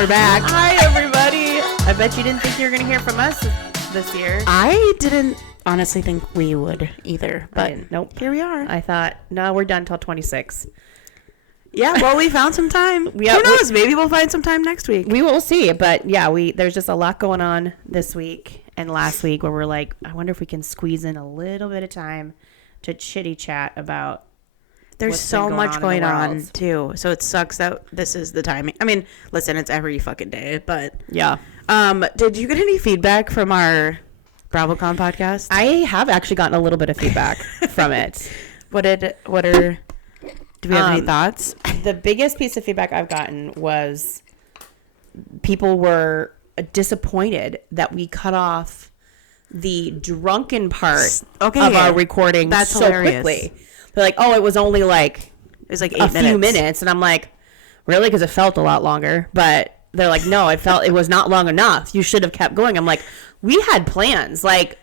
We're back. Hi, everybody. I bet you didn't think you were going to hear from us this year. I didn't honestly think we would either, but Nope. here we are. I thought, no, we're done till 26. Yeah, well, we found some time. Who knows? Maybe we'll find some time next week. We will see. But yeah, there's just a lot going on this week and last week where we're like, I wonder if we can squeeze in a little bit of time to chitty chat about. There's so much going on, too. So it sucks that this is the timing. I mean, listen, it's every fucking day, but yeah. Did you get any feedback from our BravoCon podcast? I have actually gotten a little bit of feedback from it. Do we have any thoughts? The biggest piece of feedback I've gotten was people were disappointed that we cut off the drunken part of our recording so hilarious. Quickly. They're like, oh, it was only like it was like a few minutes. And I'm like, really? Because it felt a lot longer. But they're like, no, it was not long enough. You should have kept going. I'm like, we had plans. Like,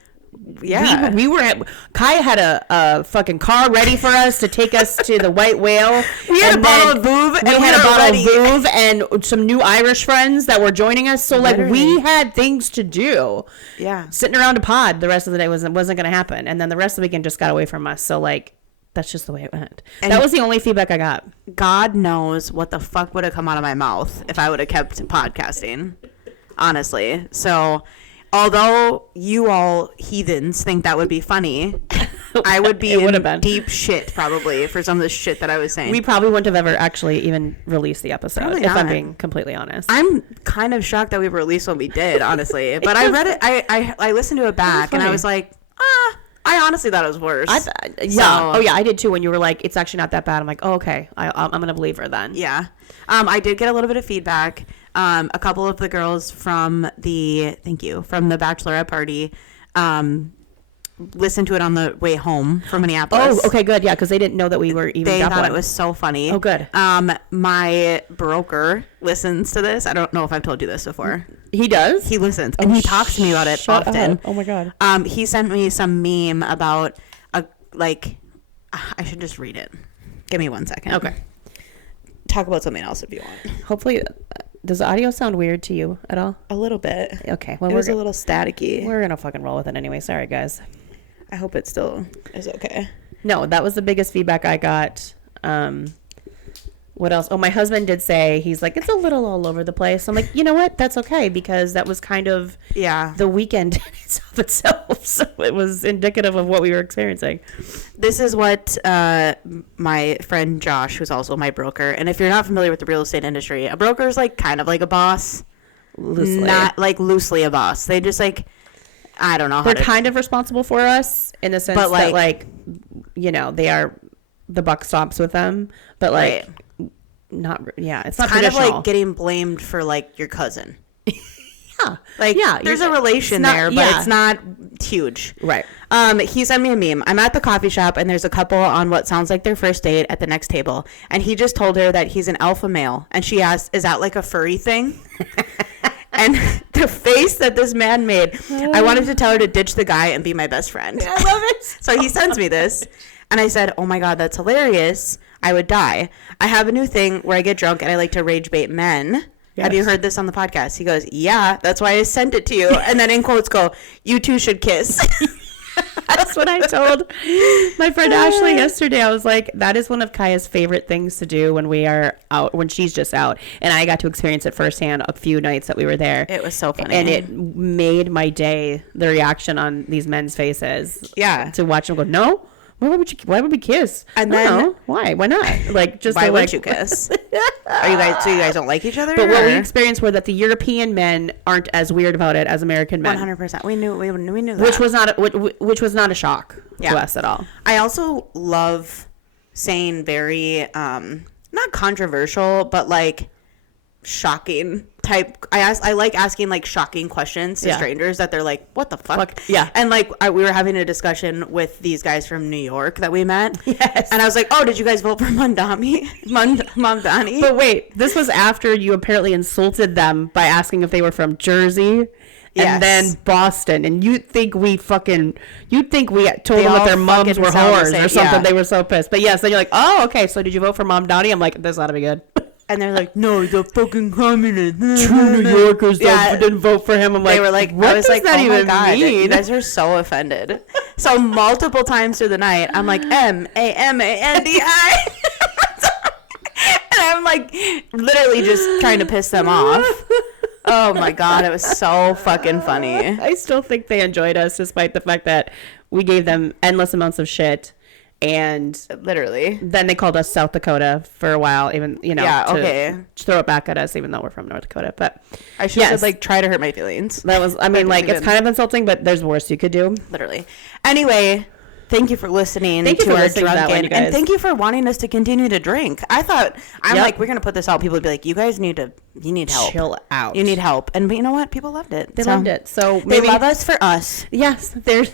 yeah, we were Kaya had a fucking car ready for us to take us to the White Whale. We had a bottle of Vouv. We had a bottle of Vouv and some new Irish friends that were joining us. So like we had things to do. Yeah, sitting around a pod the rest of the day wasn't going to happen. And then the rest of the weekend just got away from us. So like that's just the way it went. And that was the only feedback I got. God knows what the fuck would have come out of my mouth if I would have kept podcasting. Honestly, so. Although you all heathens think that would be funny, I would be in deep shit probably for some of the shit that I was saying. We probably wouldn't have ever actually even released the episode, if I'm being completely honest. I'm kind of shocked that we released what we did, honestly. But I read it, I listened to it back, and I was like, I honestly thought it was worse. I did too. When you were like, it's actually not that bad. I'm like, oh, okay, I'm gonna believe her then. Yeah, I did get a little bit of feedback. A couple of the girls from the bachelorette party listened to it on the way home from Minneapolis. Oh, okay, good. Yeah, because they didn't know that we were even. They thought it was so funny. Oh, good. My broker listens to this. I don't know if I've told you this before. He does? He listens, and he talks to me about it often. Up. Oh my god. He sent me some meme about I should just read it. Give me 1 second. Okay. Talk about something else if you want. Hopefully. Does the audio sound weird to you at all? A little bit. Okay. Well, it was a little staticky. We're going to fucking roll with it anyway. Sorry, guys. I hope it still is okay. No, that was the biggest feedback I got. What else? Oh, my husband did say, he's like, it's a little all over the place. I'm like, you know what? That's okay, because that was kind of the weekend itself. So it was indicative of what we were experiencing. This is what my friend Josh, who's also my broker, and if you're not familiar with the real estate industry, a broker is like kind of like a boss. Loosely. Not like loosely a boss. They just like, I don't know. They're kind of responsible for us in the sense that like, you know, they are, the buck stops with them, but like. Right. It's not kind of like getting blamed for like your cousin. There's a relation there, but it's not huge. Right. He sent me a meme. I'm at the coffee shop and there's a couple on what sounds like their first date at the next table, and he just told her that he's an alpha male, and she asked, is that like a furry thing? And the face that this man made, I wanted to tell her to ditch the guy and be my best friend. I love it. So he sends me this, and I said, oh my god, that's hilarious. I would die. I have a new thing where I get drunk and I like to rage bait men. Yes. Have you heard this on the podcast? He goes, yeah, that's why I sent it to you. And then in quotes go, you two should kiss. That's what I told my friend Ashley yesterday. I was like, that is one of Kaya's favorite things to do when we are out, when she's just out. And I got to experience it firsthand a few nights that we were there. It was so funny. And it made my day, the reaction on these men's faces. Yeah. To watch them go, no? Why would we kiss? And then why not? Like, just why would you kiss? So you guys don't like each other? But what we experienced were that the European men aren't as weird about it as American men. 100%. We knew that. Which was not a shock to us at all. I also love saying very not controversial, but like shocking type. I like asking like shocking questions to strangers that they're like, what the fuck? Yeah. And like we were having a discussion with these guys from New York that we met. Yes. And I was like, oh, did you guys vote for Mamdani? But wait, this was after you apparently insulted them by asking if they were from Jersey. And then Boston, and you'd think we told them that their moms were whores or something. Yeah. They were so pissed. But yes, then you're like, oh, okay, so did you vote for Mamdani? I'm like, this ought to be good. And they're like, no, the fucking communist. True New Yorkers didn't vote for him. I'm like, they were like, what I was does like, that oh even my God, mean? you guys are so offended. So multiple times through the night, I'm like, MAMANDI. And I'm like, literally just trying to piss them off. Oh my God, it was so fucking funny. I still think they enjoyed us despite the fact that we gave them endless amounts of shit. And literally, then they called us South Dakota for a while, even, you know, to throw it back at us, even though we're from North Dakota. But I should have like try to hurt my feelings. That was, I mean, like, it's kind of insulting, but there's worse you could do. Literally. Anyway, thank you for listening to our drunken, and thank you for wanting us to continue to drink. I thought, I'm like, we're gonna put this out. People would be like, you guys need help. Chill out. You need help. And you know what? People loved it. They loved it. So they love us for us. Yes, they're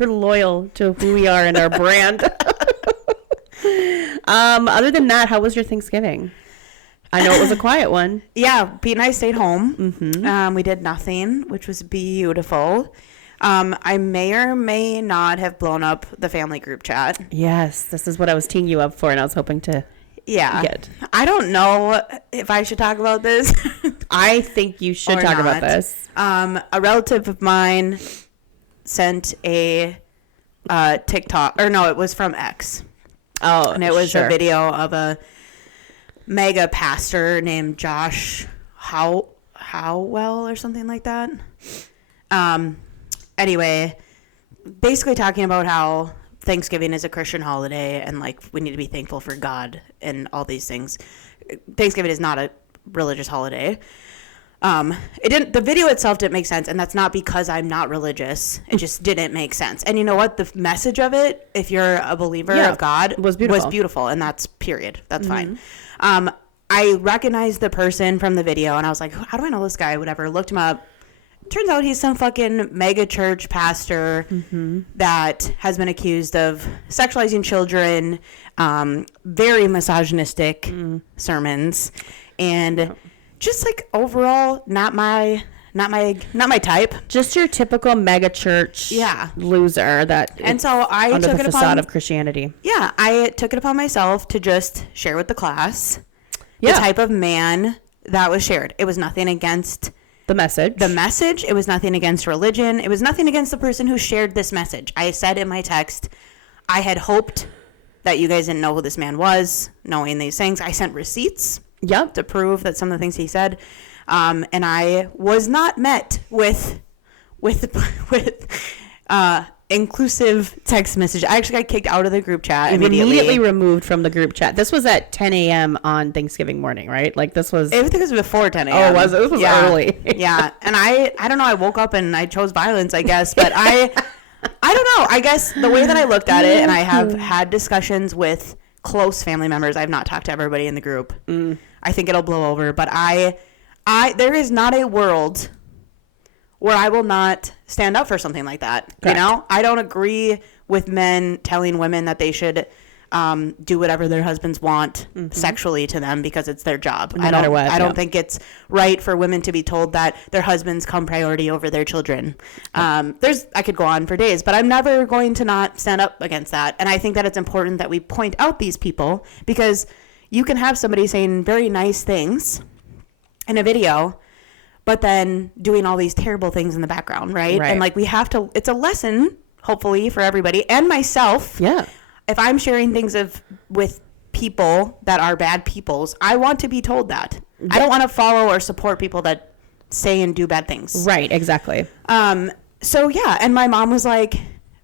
loyal to who we are and our brand. Other than that, how was your Thanksgiving? I know it was a quiet one. Yeah, Pete and I stayed home. Mm-hmm. We did nothing, which was beautiful. I may or may not have blown up the family group chat. Yes, this is what I was teeing you up for, and I was hoping to get. I don't know if I should talk about this. I think you should talk about this. A relative of mine sent a TikTok, or no, it was from X. Oh, and it was a video of a mega pastor named Josh Howell or something like that. Anyway, basically talking about how Thanksgiving is a Christian holiday and like we need to be thankful for God and all these things. Thanksgiving is not a religious holiday. The video itself didn't make sense, and that's not because I'm not religious. It just didn't make sense. And you know what? The message of it, if you're a believer of God, was beautiful, and that's period. That's fine. I recognized the person from the video, and I was like, how do I know this guy? Whatever. Looked him up. Turns out he's some fucking mega church pastor that has been accused of sexualizing children, very misogynistic sermons, and just like overall not my type. Just your typical mega church loser that. And so I under took the it facade of Christianity. Yeah, I took it upon myself to just share with the class the type of man that was shared. It was nothing against the message. It was nothing against religion. It was nothing against the person who shared this message. I said in my text, I had hoped that you guys didn't know who this man was, knowing these things. I sent receipts to prove that some of the things he said. And I was not met with inclusive text message. I actually got kicked out of the group chat immediately removed from the group chat. This was at 10 a.m. on Thanksgiving morning, right? Like this was. Everything was before 10 a.m. Oh, was it? This was early. Yeah, and I don't know. I woke up and I chose violence, I guess, but I don't know. I guess the way that I looked at it, and I have had discussions with close family members. I've not talked to everybody in the group. I think it'll blow over, but there is not a world where I will not stand up for something like that. Correct. You know, I don't agree with men telling women that they should do whatever their husbands want sexually to them because it's their job. No matter what. I don't think it's right for women to be told that their husbands come priority over their children. I could go on for days, but I'm never going to not stand up against that. And I think that it's important that we point out these people because you can have somebody saying very nice things in a video, but then doing all these terrible things in the background, right? And like we have to, it's a lesson, hopefully, for everybody and myself. Yeah. If I'm sharing things with people that are bad peoples, I want to be told that. Yeah. I don't want to follow or support people that say and do bad things. Right, exactly. So yeah, and my mom was like,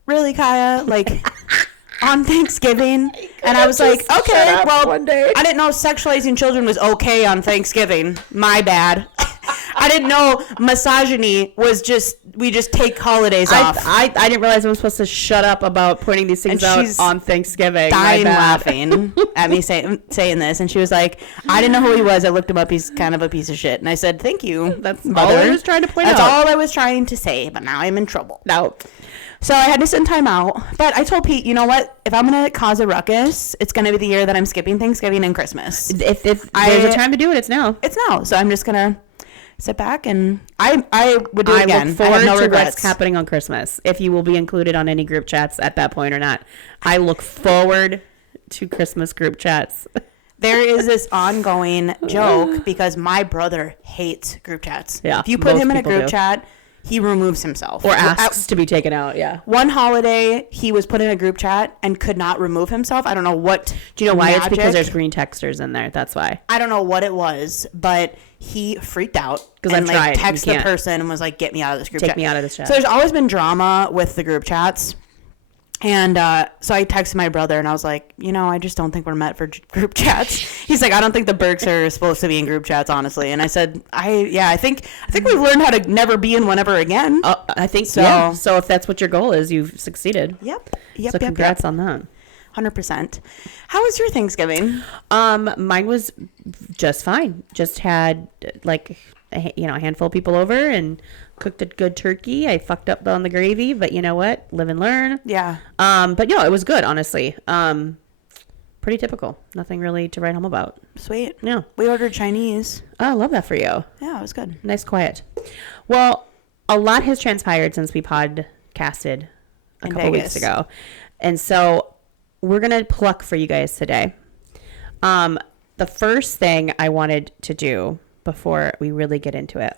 really, Kaya? Like on Thanksgiving? And I was like, okay, well, I didn't know sexualizing children was okay on Thanksgiving. My bad. I didn't know misogyny was we just take holidays off. I didn't realize I was supposed to shut up about pointing these things out on Thanksgiving. Dying laughing at me saying this. And she was like, I didn't know who he was. I looked him up. He's kind of a piece of shit. And I said, thank you. That's all I was trying to point out. That's all I was trying to say. But now I'm in trouble. No. So I had to send time out. But I told Pete, you know what? If I'm going to cause a ruckus, it's going to be the year that I'm skipping Thanksgiving and Christmas. If there's a time to do it, it's now. It's now. So I'm just going to sit back and I would do it again. I look forward to what's happening on Christmas, if you will be included on any group chats at that point or not. I look forward to Christmas group chats. There is this ongoing joke because my brother hates group chats. Yeah, if you put him in a group chat, he removes himself. Or asks to be taken out, yeah. One holiday, he was put in a group chat and could not remove himself. I don't know what. Do you know why? It's because there's green texters in there. That's why. I don't know what it was, but he freaked out. Because I've tried. Texted the person and was like, get me out of this group chat. Take me out of this chat. So there's always been drama with the group chats. And so I texted my brother and I was like, I just don't think we're meant for group chats. He's like, I don't think the Burks are supposed to be in group chats, honestly. And I said, I think we've learned how to never be in one ever again. I think so. Yeah. So if that's what your goal is, you've succeeded. Yep. So congrats on that. 100%. How was your Thanksgiving? Mine was just fine. Just had a handful of people over and cooked a good turkey. I fucked up on the gravy, but you know what? Live and learn. Yeah. But it was good, honestly. Pretty typical. Nothing really to write home about. Sweet. Yeah. We ordered Chinese. Oh, I love that for you. Yeah, it was good. Nice, quiet. Well, a lot has transpired since we podcasted a couple weeks ago. And so we're going to pluck for you guys today. The first thing I wanted to do before we really get into it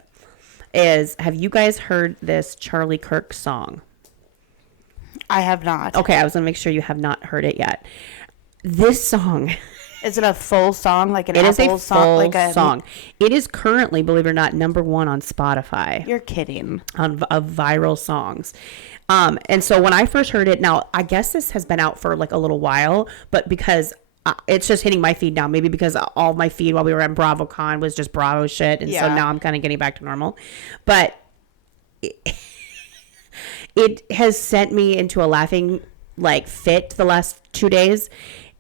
is, have you guys heard this Charlie Kirk song? I have not. Okay, I was going to make sure you have not heard it yet. This song... Is it a full song? Like an It is Apple a full song? song. It is currently, believe it or not, #1 on Spotify. You're kidding. Of viral songs. And so when I first heard it, now I guess this has been out for a little while, but because it's just hitting my feed now, maybe because all my feed while we were at BravoCon was just Bravo shit, and so now I'm kind of getting back to normal. But it has sent me into a laughing fit the last 2 days,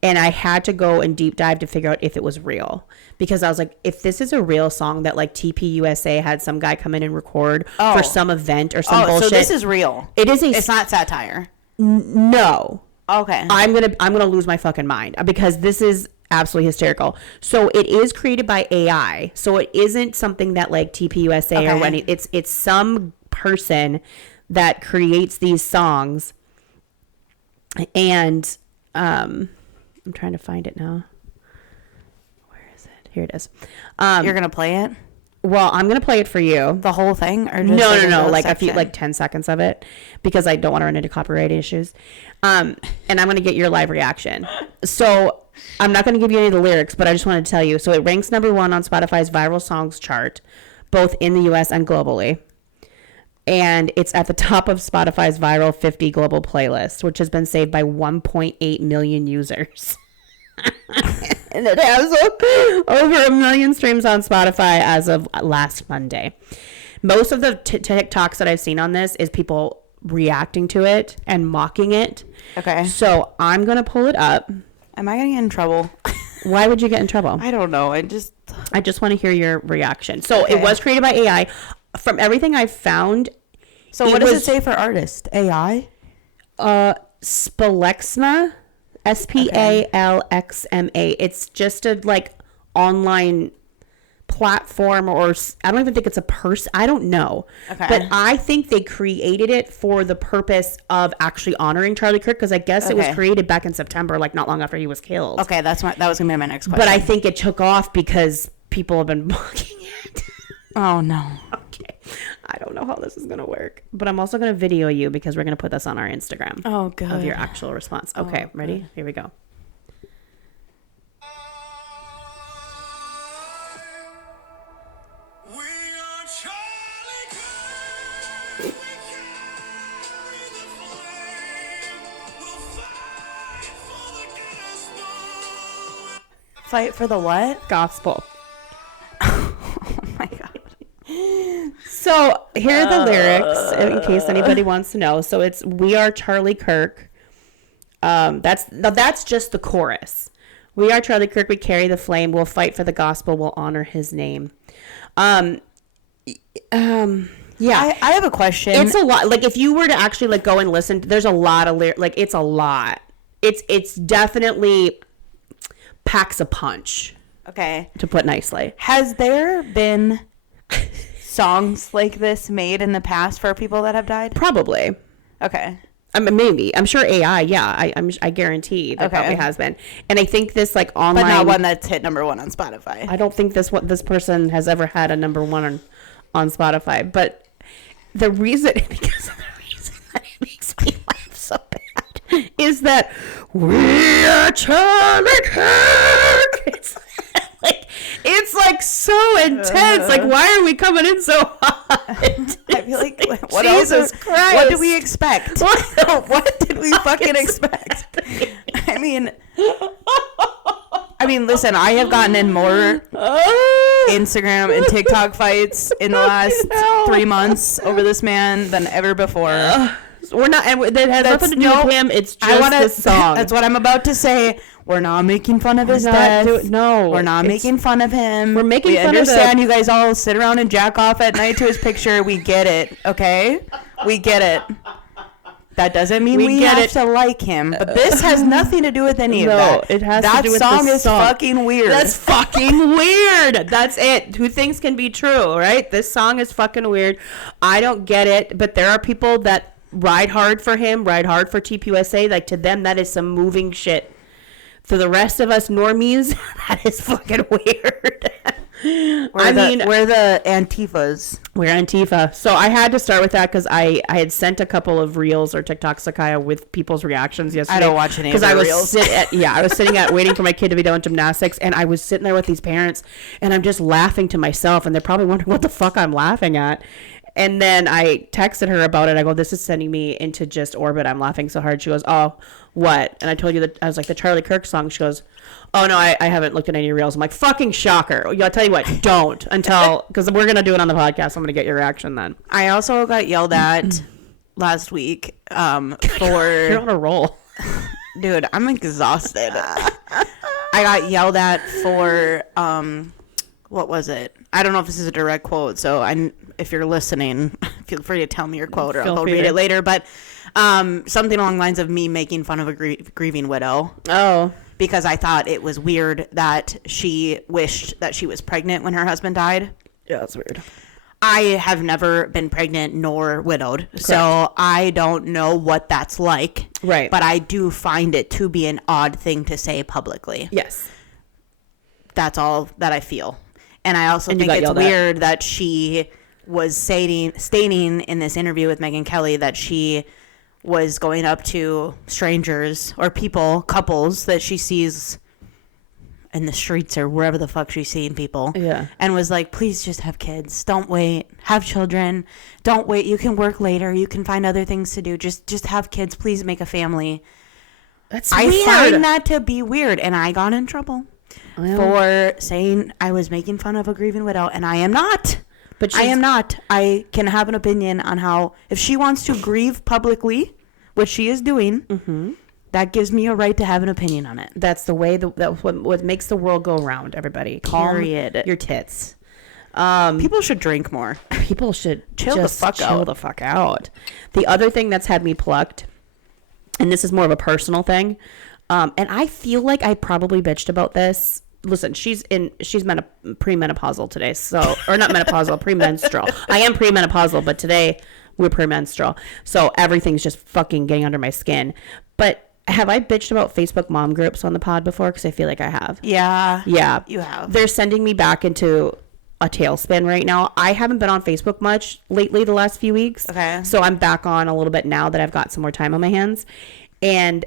and I had to go and deep dive to figure out if it was real, because I was like, if this is a real song that TPUSA had some guy come in and record for some event or some bullshit. So this is real. It's not satire. No. Okay. I'm gonna lose my fucking mind because this is absolutely hysterical. So it is created by AI. So it isn't something that TPUSA or when it's some person that creates these songs. And I'm trying to find it now. Where is it? Here it is. You're gonna play it? Well, I'm gonna play it for you. The whole thing, or just no, a few 10 seconds of it, because I don't want to run into copyright issues. And I'm gonna get your live reaction. So I'm not gonna give you any of the lyrics, but I just want to tell you. So it ranks #1 on Spotify's viral songs chart, both in the U.S. and globally. And it's at the top of Spotify's viral 50 global playlist, which has been saved by 1.8 million users. And it has over 1 million streams on Spotify as of last Monday. Most of the TikToks that I've seen on this is people reacting to it and mocking it. Okay. So I'm going to pull it up. Am I going to get in trouble? Why would you get in trouble? I don't know. I just want to hear your reaction. So It was created by AI. From everything I've found. So what does it say for artist? AI? Spalexma. Spalxma. It's just a online platform, or I don't even think it's a person. I don't know. Okay. But I think they created it for the purpose of actually honoring Charlie Kirk, because I guess it was created back in September, not long after he was killed. Okay, that was gonna be my next question. But I think it took off because people have been mocking it. Oh no. Okay. I don't know how this is going to work, but I'm also going to video you because we're going to put this on our Instagram. Oh, good. Of your actual response. Okay, ready? Good. Here we go. Fight for the what? Gospel. Oh my God. So here are the lyrics in case anybody wants to know. So it's "We are Charlie Kirk." That's just the chorus. We are Charlie Kirk. We carry the flame. We'll fight for the gospel. We'll honor his name. Yeah. I have a question. It's a lot. If you were to actually go and listen, there's a lot of lyrics. It's a lot. It's definitely packs a punch. Okay. To put nicely. Has there been songs like this made in the past for people that have died? Probably. Okay. I mean, maybe. I'm sure AI. Yeah, I guarantee that probably has been. And I think this like online, but not one that's hit number 1 on Spotify. I don't think this person has ever had a number 1 on Spotify. But the reason, because of the reason that it makes me laugh so bad, is that we are Charlie Kirk. It's like so intense. Like, why are we coming in so hot? I feel like, what Jesus Christ. What do we expect? What did we fucking expect? I mean, listen, I have gotten in more Instagram and TikTok fights in the last 3 months over this man than ever before. We're not, and that has nothing to do with him. It's just this song. That's what I'm about to say. We're not making fun of his death. We're not making fun of him. We're making fun of We understand you guys all sit around and jack off at night to his picture. We get it, okay? We get it. That doesn't mean we have to like him. But this has nothing to do with any of that. No, it has to do with the song. That song is fucking weird. That's fucking weird. That's it. Who things can be true, right? This song is fucking weird. I don't get it. But there are people that ride hard for him, ride hard for TPUSA. Like, to them, that is some moving shit. For the rest of us normies, that is fucking weird. We're the Antifas. We're Antifa. So I had to start with that because I had sent a couple of reels or TikToks to Kaya with people's reactions yesterday. I don't watch any of the reels. I was sitting at waiting for my kid to be done with gymnastics, and I was sitting there with these parents, and I'm just laughing to myself, and they're probably wondering what the fuck I'm laughing at. And then I texted her about it. I go, this is sending me into just orbit. I'm laughing so hard. She goes, oh, what? And I told you that I was like, the Charlie Kirk song. She goes, oh, no, I haven't looked at any reels. I'm like, fucking shocker. I'll tell you what, don't until, because we're going to do it on the podcast. I'm going to get your reaction then. I also got yelled at last week for... You're on a roll. Dude, I'm exhausted. I got yelled at for, what was it? I don't know if this is a direct quote, so if you're listening, feel free to tell me your quote or I'll go read it later. But something along the lines of me making fun of a grieving widow. Oh. Because I thought it was weird that she wished that she was pregnant when her husband died. Yeah, that's weird. I have never been pregnant nor widowed, correct. So I don't know what that's like. Right. But I do find it to be an odd thing to say publicly. Yes. That's all that I feel. And I also think it's weird that she was stating in this interview with Megyn Kelly that she was going up to strangers or couples that she sees in the streets or wherever the fuck she's seeing people. Yeah. And was like, please just have kids. Don't wait. Have children. Don't wait. You can work later. You can find other things to do. Just have kids. Please make a family. That's weird. I find that to be weird. And I got in trouble for saying I was making fun of a grieving widow. And I am not. But I am not. I can have an opinion on how, if she wants to grieve publicly, which she is doing, that gives me a right to have an opinion on it. That's the way, that's what makes the world go round, everybody. Period. Calm your tits. People should drink more. People should chill the fuck out. The other thing that's had me plucked, and this is more of a personal thing, and I feel like I probably bitched about this. Listen, she's premenopausal today, so, or not menopausal, premenstrual. I am premenopausal, but today we're premenstrual, so everything's just fucking getting under my skin. But have I bitched about Facebook mom groups on the pod before? Because I feel like I have. Yeah, you have. They're sending me back into a tailspin right now. I haven't been on Facebook much lately the last few weeks. Okay. So I'm back on a little bit now that I've got some more time on my hands, and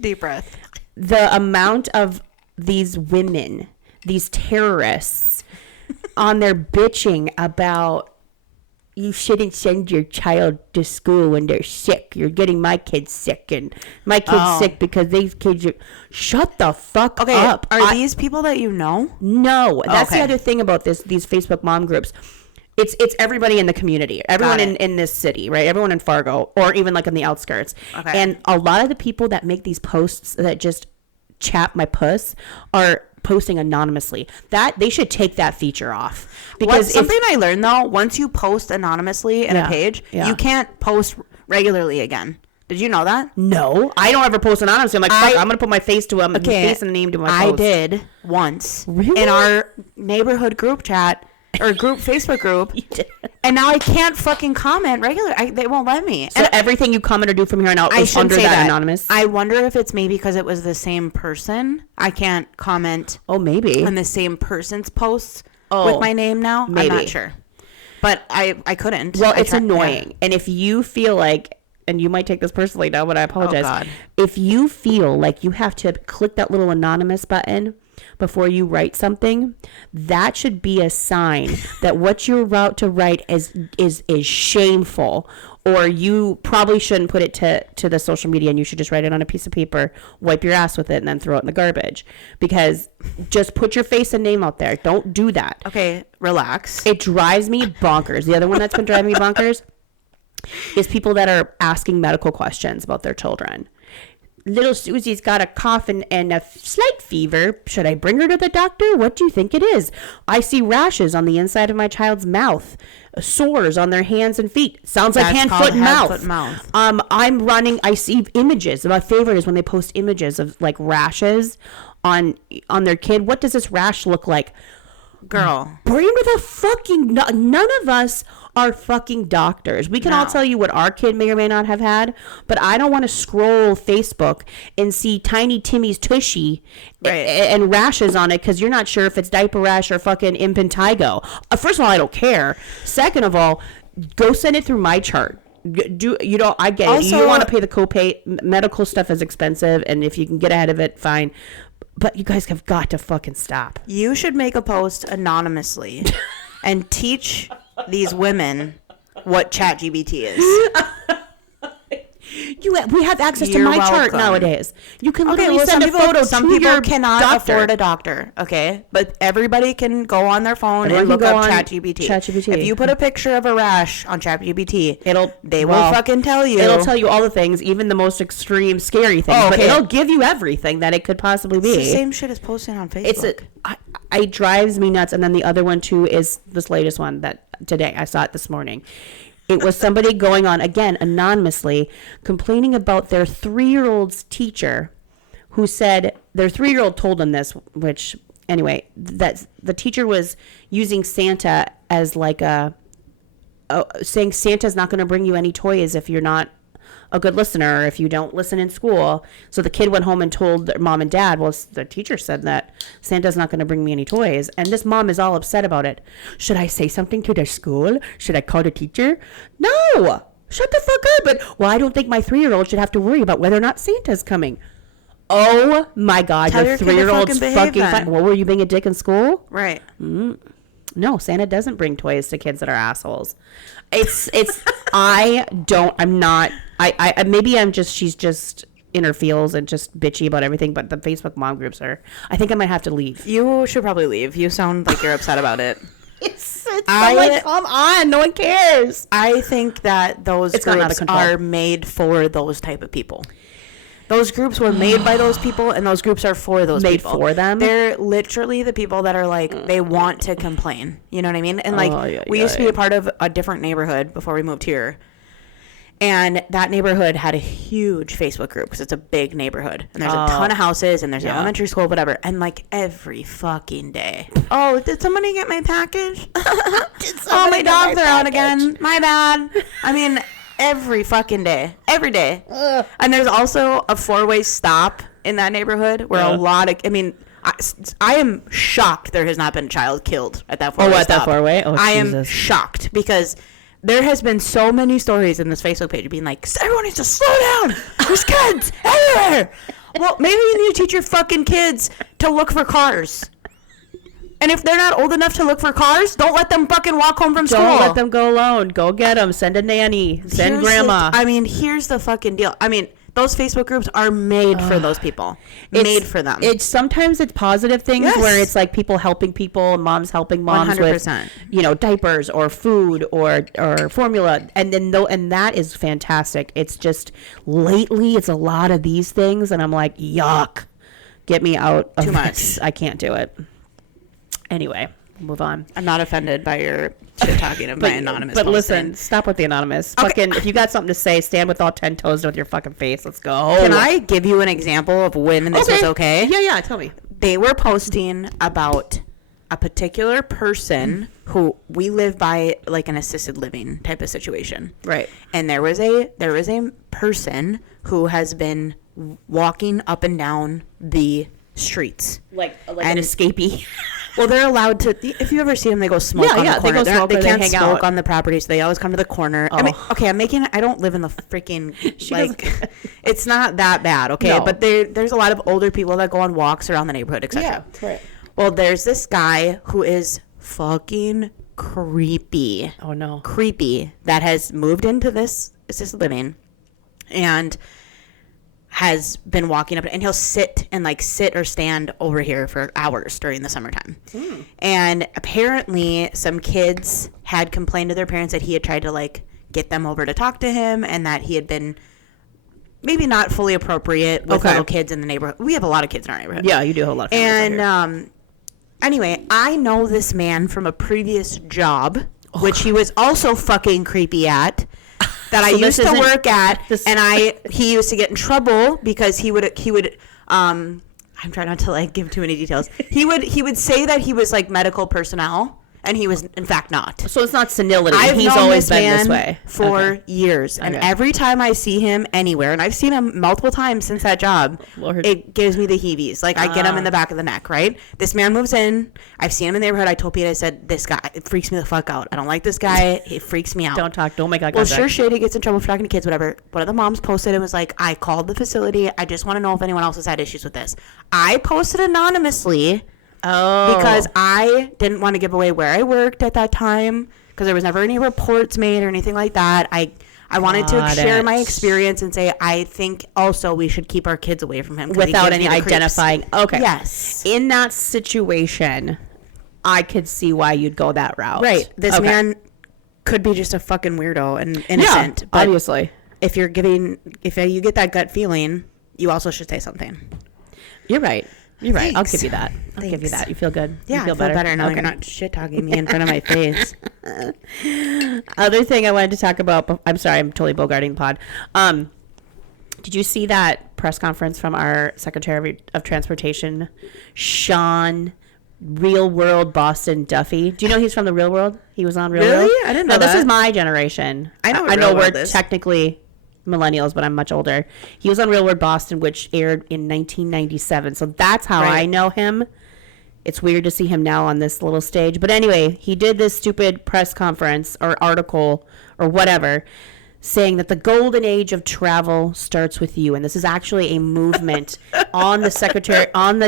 deep breath. The amount of these women, these terrorists, on their bitching about you shouldn't send your child to school when they're sick. You're getting my kids sick, and my kids sick because these kids are... Shut the fuck up. Are these people that you know? No. That's the other thing about these Facebook mom groups. It's everybody in the community, everyone in this city, right? Everyone in Fargo, or even like in the outskirts. Okay. And a lot of the people that make these posts that just chap my puss are posting anonymously. That they should take that feature off. Because something I learned though, once you post anonymously in a page, you can't post regularly again. Did you know that? No, I don't ever post anonymously. I'm like, fuck, I'm gonna put my face to face and name to my post. I did once in our neighborhood group chat. or group, Facebook group. You did. And now I can't fucking comment regularly. They won't let me. So and everything you comment or do from here on out is under that anonymous? I wonder if it's maybe because it was the same person. I can't comment. Oh, maybe. On the same person's posts with my name now. Maybe. I'm not sure. But I couldn't. Well, it's annoying. Yeah. And if you feel like, and you might take this personally now, but I apologize. Oh, God. If you feel like you have to click that little anonymous button before you write something, that should be a sign that what you're about to write is shameful, or you probably shouldn't put it to the social media, and you should just write it on a piece of paper, wipe your ass with it, and then throw it in the garbage. Because just put your face and name out there. Don't do that. Okay, relax. It drives me bonkers. The other one that's been driving me bonkers is people that are asking medical questions about their children. Little Susie's got a cough and a slight fever. Should I bring her to the doctor? What do you think it is? I see rashes on the inside of my child's mouth, sores on their hands and feet. Sounds like hand, foot, mouth. I'm running. I see images. My favorite is when they post images of like rashes on their kid. What does this rash look like? Girl, bring her to the fucking. None of us are fucking doctors. We can all tell you what our kid may or may not have had, but I don't want to scroll Facebook and see tiny Timmy's tushy and rashes on it because you're not sure if it's diaper rash or fucking impetigo. First of all, I don't care. Second of all, go send it through my chart. I get it. You don't want to pay the copay. Medical stuff is expensive, and if you can get ahead of it, fine. But you guys have got to fucking stop. You should make a post anonymously and teach these women what ChatGPT is. We have access to my chart nowadays. You can literally send a photo. Some people cannot afford a doctor, okay? But everybody can go on their phone and look up ChatGPT. If you put a picture of a rash on ChatGPT, they will fucking tell you. It'll tell you all the things, even the most extreme, scary things. But it'll give you everything that it could possibly be. It's the same shit as posting on Facebook. It drives me nuts. And then the other one too is this latest one that today I saw it this morning. It was somebody going on, again, anonymously, complaining about their 3-year-old's teacher who said their 3-year-old told them this, which, anyway, that the teacher was using Santa as like saying Santa's not going to bring you any toys if you're not a good listener, or if you don't listen in school. So the kid went home and told their mom and dad, well, the teacher said that Santa's not going to bring me any toys. And this mom is all upset about it. Should I say something to their school? Should I call the teacher? No! Shut the fuck up. But, well, I don't think my 3-year-old should have to worry about whether or not Santa's coming. Oh, my God. Your 3-year-old's fucking fine. Well, were you being a dick in school? Right. No, Santa doesn't bring toys to kids that are assholes. She's just in her feels and just bitchy about everything, but the Facebook mom groups I think I might have to leave. You should probably leave. You sound like you're upset about it. Come on, no one cares. I think that those groups are made for those type of people. Those groups were made by those people, and those groups are for those people. Made for them? They're literally the people that are like, they want to complain. You know what I mean? And we used to be a part of a different neighborhood before we moved here. And that neighborhood had a huge Facebook group because it's a big neighborhood. And there's a ton of houses, and there's an elementary school, whatever. And like every fucking day. Oh, did somebody get my package? My dogs are out again. My bad. I mean, every fucking day. Every day. Ugh. And there's also a 4-way stop in that neighborhood where a lot of, I am shocked there has not been a child killed at that 4-way stop. That 4-way? Oh, I am shocked because there has been so many stories in this Facebook page being like, everyone needs to slow down. There's kids everywhere. Well, maybe you need to teach your fucking kids to look for cars. And if they're not old enough to look for cars, don't let them fucking walk home from school. Don't let them go alone. Go get them. Send a nanny. Send grandma. Here's the fucking deal. Those Facebook groups are made for those people. Made for them. Sometimes it's positive things where it's like people helping people, moms helping moms 100%. With, diapers or food or formula, and that is fantastic. It's just lately it's a lot of these things, and I'm like, yuck, get me out of too much. This. I can't do it. Anyway, move on. I'm not offended by your shit talking of my anonymous. But listen, stop with the anonymous. Okay. Fucking, if you got something to say, stand with all 10 toes with your fucking face. Let's go. Can I give you an example of when this was okay? Yeah, tell me. They were posting about a particular person who we live by like an assisted living type of situation. Right. And there was a person who has been walking up and down the streets. Like an escapee. Well, they're allowed to. If you ever see them, they go smoke on the corner. They can't smoke on the property, so they always come to the corner. Oh. I mean, okay, I don't live in the freaking, it's not that bad, okay? No. But there's a lot of older people that go on walks around the neighborhood, etc. Yeah, right. Well, there's this guy who is fucking creepy. Oh, no. Creepy, that has moved into this assisted living and has been walking up, and he'll sit or stand over here for hours during the summertime. And apparently some kids had complained to their parents that he had tried to like get them over to talk to him, and that he had been maybe not fully appropriate with little kids in the neighborhood. We have a lot of kids in our neighborhood. Yeah, you do have a lot of families. And anyway, I know this man from a previous job, which he was also fucking creepy at. That I used to work at, and he used to get in trouble because he would I'm trying not to like give too many details. He would say that he was like medical personnel, and he was in fact not. So it's not senility. He's always been this way for years, and every time I see him anywhere, and I've seen him multiple times since that job, Lord. It gives me the heebies. Like I get him in the back of the neck. Right, this man moves in. I've seen him in the neighborhood. I told Pete, I said, this guy, it freaks me the fuck out. I don't like this guy. It freaks me out. Don't make eye contact. Well, sure shit, he gets in trouble for talking to kids, whatever. One of the moms posted and was like, I called the facility. I just want to know if anyone else has had issues with this. I posted anonymously. Oh. Because I didn't want to give away where I worked at that time, because there was never any reports made or anything like that. I wanted to share my experience and say I think also we should keep our kids away from him without any identifying. Okay. Yes. In that situation, I could see why you'd go that route. Right. This man could be just a fucking weirdo and innocent. Yeah, but obviously. If you get that gut feeling, you also should say something. You're right. You're right. Thanks. I'll give you that. I'll give you that. You feel good? Yeah, you feel better now. You're not shit-talking me in front of my face. Other thing I wanted to talk about. I'm sorry. I'm totally bogarting the pod. Did you see that press conference from our Secretary of Transportation, Sean Real World Boston Duffy? Do you know he's from the Real World? He was on Real World? Really? I didn't know that. This is my generation. I know we're technically millennials, but I'm much older. He was on Real World Boston, which aired in 1997. So that's how I know him. It's weird to see him now on this little stage. But anyway, he did this stupid press conference or article or whatever saying that the golden age of travel starts with you. And this is actually a movement on the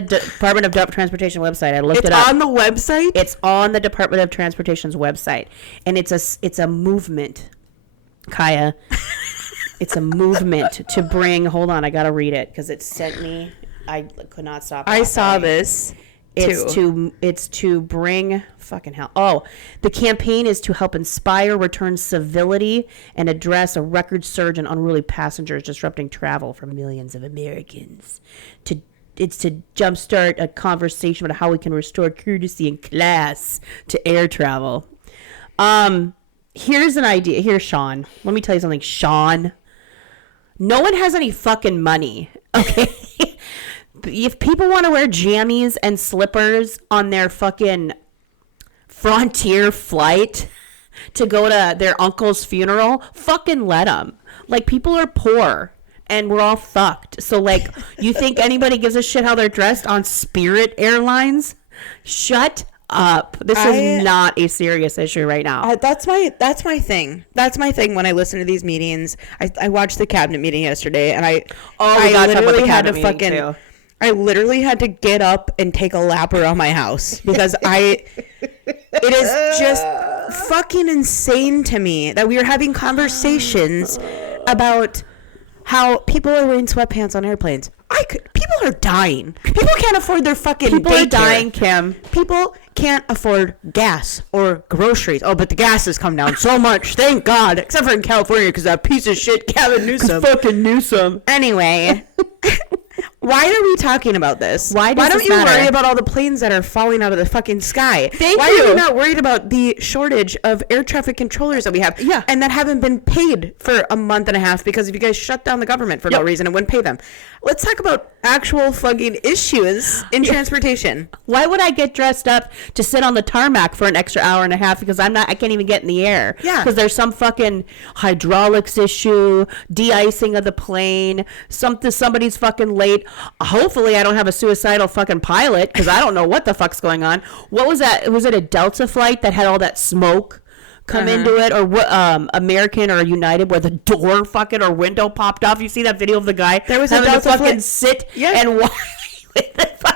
Department of Transportation website. I looked it up. It's on the website? It's on the Department of Transportation's website. And it's a movement, Kaya. It's a movement to bring. Hold on, I gotta read it because it sent me. I could not stop. I saw this. It's to bring fucking hell. Oh, the campaign is to help inspire, return civility, and address a record surge in unruly passengers disrupting travel for millions of Americans. It's to jumpstart a conversation about how we can restore courtesy and class to air travel. Here's an idea. Here's Sean. Let me tell you something, Sean. No one has any fucking money, okay? If people want to wear jammies and slippers on their fucking Frontier flight to go to their uncle's funeral, fucking let them. Like, people are poor, and we're all fucked. So, like, you think anybody gives a shit how they're dressed on Spirit Airlines? Shut up. This is not a serious issue right now. That's my thing. That's my thing when I listen to these meetings. I watched the cabinet meeting yesterday, and I literally had to fucking. I literally had to get up and take a lap around my house because it is just fucking insane to me that we are having conversations about how people are wearing sweatpants on airplanes. People are dying. People can't afford their fucking People daycare. Are dying, Kim. People can't afford gas or groceries. Oh, but the gas has come down so much. Thank God. Except for in California because that piece of shit Gavin Newsom. Fucking Newsom. Anyway, Why are we talking about this? Why don't you worry about all the planes that are falling out of the fucking sky? Why are you not worried about the shortage of air traffic controllers that we have? Yeah. And that haven't been paid for a month and a half because if you guys shut down the government for no reason and wouldn't pay them. Let's talk about actual fucking issues in transportation. Why would I get dressed up to sit on the tarmac for an extra hour and a half because I can't even get in the air? Yeah. Because there's some fucking hydraulics issue, de-icing of the plane, somebody's fucking late. Hopefully I don't have a suicidal fucking pilot because I don't know what the fuck's going on. What was that? Was it a Delta flight that had all that smoke come into it, or what? American or United, where the door fucking or window popped off. You see that video of the guy? There was a Delta fucking sit and walk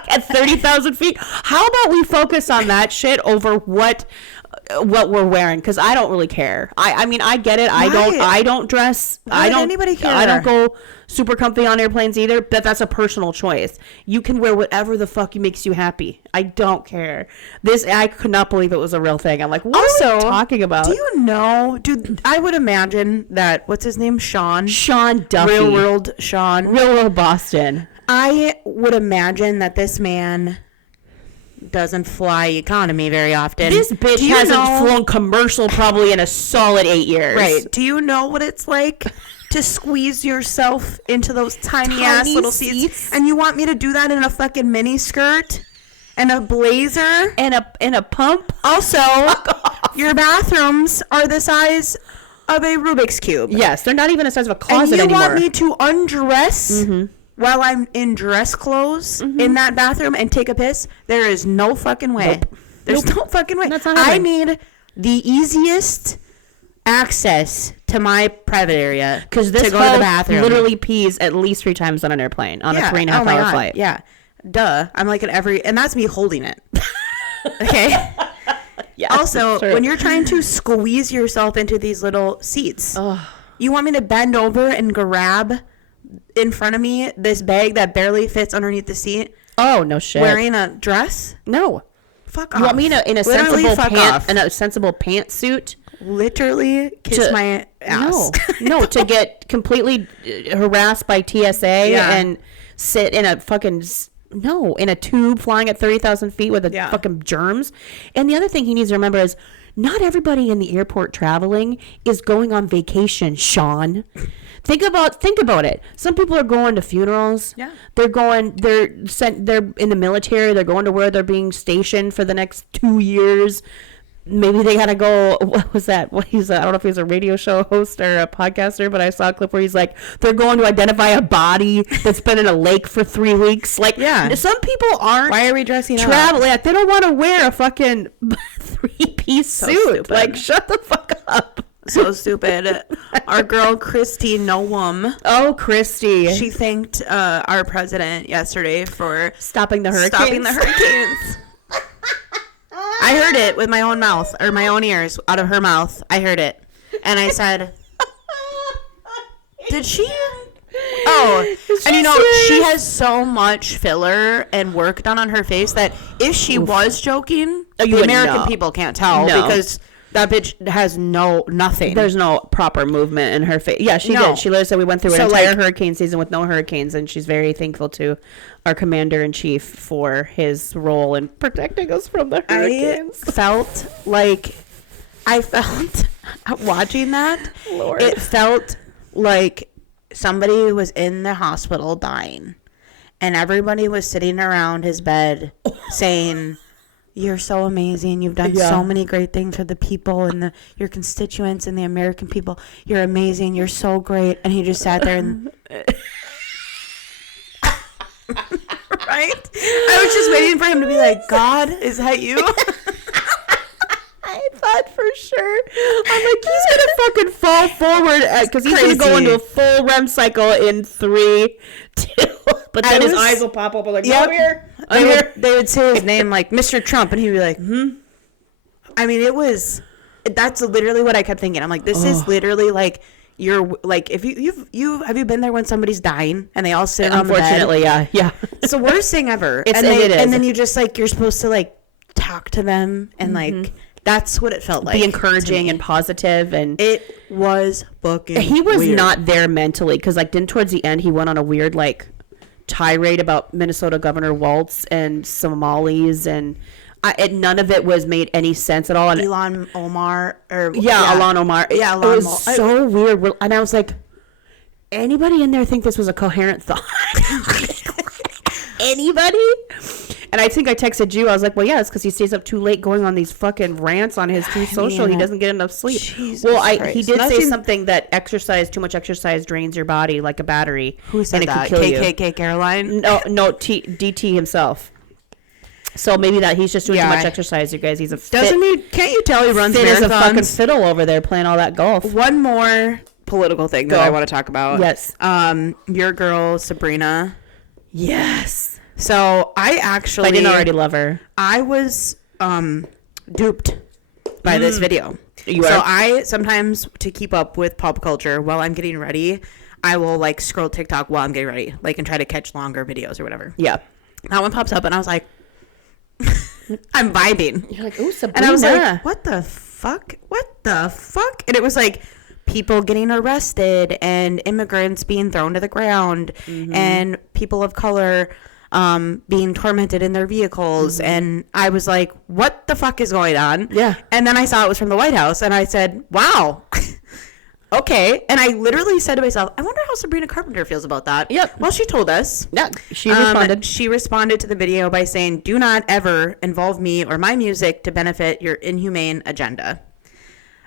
at 30,000 feet. How about we focus on that shit over what we're wearing? Because I don't really care. I mean, I get it. I don't dress. Why would anybody care? I don't go super comfy on airplanes either, but that's a personal choice. You can wear whatever the fuck makes you happy. I don't care. I could not believe it was a real thing. I'm like, what are you talking about? Do you know, dude, I would imagine that, what's his name? Sean Duffy. Real World Sean. Real World Boston. I would imagine that this man doesn't fly economy very often. This bitch hasn't flown commercial probably in a solid 8 years. Right. Do you know what it's like to squeeze yourself into those tiny ass little seats? And you want me to do that in a fucking mini skirt and a blazer and a pump? Also, your bathrooms are the size of a Rubik's Cube. Yes, they're not even the size of a closet anymore. And you want me to undress while I'm in dress clothes in that bathroom and take a piss? There is no fucking way. Nope. There's no fucking way. That's not happening. I need the easiest access to my private area because this to go to the bathroom. Literally pees at least 3 times on an airplane on a 3.5 hour flight. Yeah, duh. I'm like and that's me holding it. Okay. Yeah. Also, when you're trying to squeeze yourself into these little seats, you want me to bend over and grab in front of me this bag that barely fits underneath the seat? Oh no shit! Wearing a dress? No. Fuck off. You want me in a sensible pantsuit? Literally kiss my ass. No, to get completely harassed by TSA and sit in a fucking in a tube flying at 30,000 feet with fucking germs. And the other thing he needs to remember is not everybody in the airport traveling is going on vacation, Sean. Think about it. Some people are going to funerals. Yeah. They're in the military. They're going to where they're being stationed for the next 2 years. Maybe they gotta go. What was that? I don't know if he's a radio show host or a podcaster, but I saw a clip where he's like, they're going to identify a body that's been in a lake for 3 weeks. Like, some people aren't. Why are we dressing up? Like, they don't want to wear a fucking 3-piece suit. Like, shut the fuck up. So stupid. Our girl Kristi Noem. Oh, Kristi. She thanked our president yesterday for stopping the hurricanes. I heard it with my own mouth, or my own ears, out of her mouth. I heard it. And I said, did she? Oh, and she has so much filler and work done on her face that if she was joking, the American people can't tell because that bitch has nothing. There's no proper movement in her face. Yeah, she did. She literally said we went through an entire hurricane season with no hurricanes, and she's very thankful to our commander-in-chief for his role in protecting us from the hurricanes. I felt watching that. Lord. It felt like somebody was in the hospital dying, and everybody was sitting around his bed saying, "You're so amazing. You've done so many great things for the people and your constituents and the American people. You're amazing. You're so great." And he just sat there and... Right? I was just waiting for him to be like, "God, is that you?" I thought for sure. I'm like, he's going to fucking fall forward because he's going to go into a full REM cycle in 3, 2. But then his eyes will pop up. I'm like, I'm here. They would say his name like Mr. Trump, and he'd be like, I mean, that's literally what I kept thinking. I'm like, this is literally like, you're like, if have you been there when somebody's dying and they all sit on the bed? Unfortunately, yeah. It's the worst thing ever. It is. And then you just like, you're supposed to like talk to them and like, that's what it felt like. Be encouraging and positive, and it was fucking he was weird. not there mentally because like then towards the end he went on a weird like tirade about Minnesota Governor Walz and Somalis, and none of it was made any sense at all. And Ilhan Omar, Ilhan Omar. Yeah, it was so weird. And I was like, anybody in there think this was a coherent thought? Anybody? And I think I texted you. I was like, well, yeah, it's because he stays up too late going on these fucking rants on his Truth Social. He doesn't get enough sleep. Jesus he did say something that too much exercise drains your body like a battery. Who said and that? It could kill KKK you. Caroline? No, DT himself. So maybe that he's just doing too much exercise, you guys. He's a can't you tell he runs fit marathons? As a fucking fiddle over there playing all that golf. One more political thing that I want to talk about. Yes. Your girl, Sabrina. Yes. So I didn't already love her. I was duped by this video. So I sometimes, to keep up with pop culture while I'm getting ready, I will like scroll TikTok while I'm getting ready, like, and try to catch longer videos or whatever. Yeah. That one pops up and I was like, I'm vibing. You're like, ooh, Sabrina. And I was like, what the fuck? What the fuck? And it was like people getting arrested and immigrants being thrown to the ground and people of color being tormented in their vehicles. And I was like, what the fuck is going on? Yeah. And then I saw it was from the White House and I said, wow. Okay. And I literally said to myself, I wonder how Sabrina Carpenter feels about that. Yep. Well, she told us. Yeah. She responded. She responded to the video by saying, do not ever involve me or my music to benefit your inhumane agenda.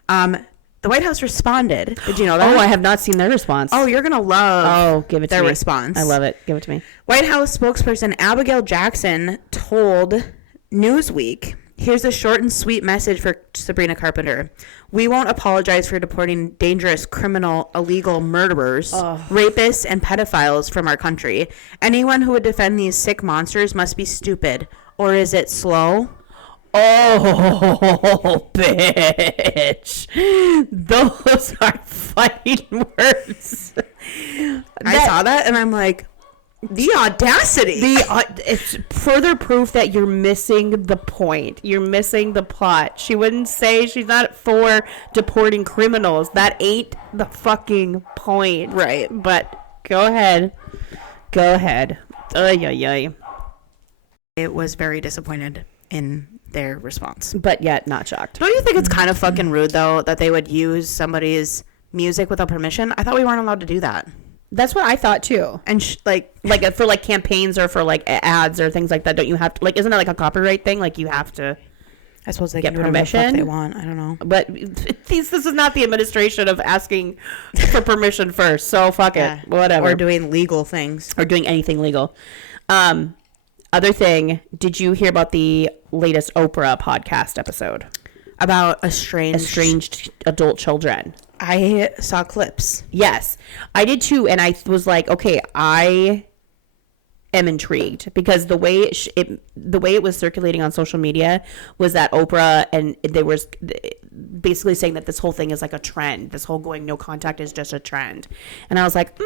The White House responded. Did you know that? Oh, I have not seen their response. Oh, you're going to love give it to their me. response. I love it. Give it to me. White House spokesperson Abigail Jackson told Newsweek, here's a short and sweet message for Sabrina Carpenter. We won't apologize for deporting dangerous, criminal, illegal murderers, rapists, and pedophiles from our country. Anyone who would defend these sick monsters must be stupid. Or is it slow? Oh, bitch. Those are fighting words. I saw that and I'm like, the audacity. It's further proof that you're missing the point. You're missing the plot. She wouldn't say she's not for deporting criminals. That ain't the fucking point. Right. But go ahead. Go ahead. Ay, ay, ay. It was very disappointed in their response. But yet not shocked. Don't you think it's kind of fucking rude, though, that they would use somebody's music without permission? I thought we weren't allowed to do that. That's what I thought too. And like for like campaigns or for like ads or things like that, don't you have to, like, isn't that like a copyright thing? Like you have to, I suppose they get can permission. Do whatever the fuck they want. I don't know. But this is not the administration of asking for permission first. So fuck it. Whatever. Or doing legal things. Or doing anything legal. Other thing, did you hear about the latest Oprah podcast episode? About estranged adult children. I saw clips. Yes, I did too. And I was like, okay, I am intrigued because the way it was circulating on social media was that Oprah and they were basically saying that this whole thing is like a trend. This whole going no contact is just a trend. And I was like,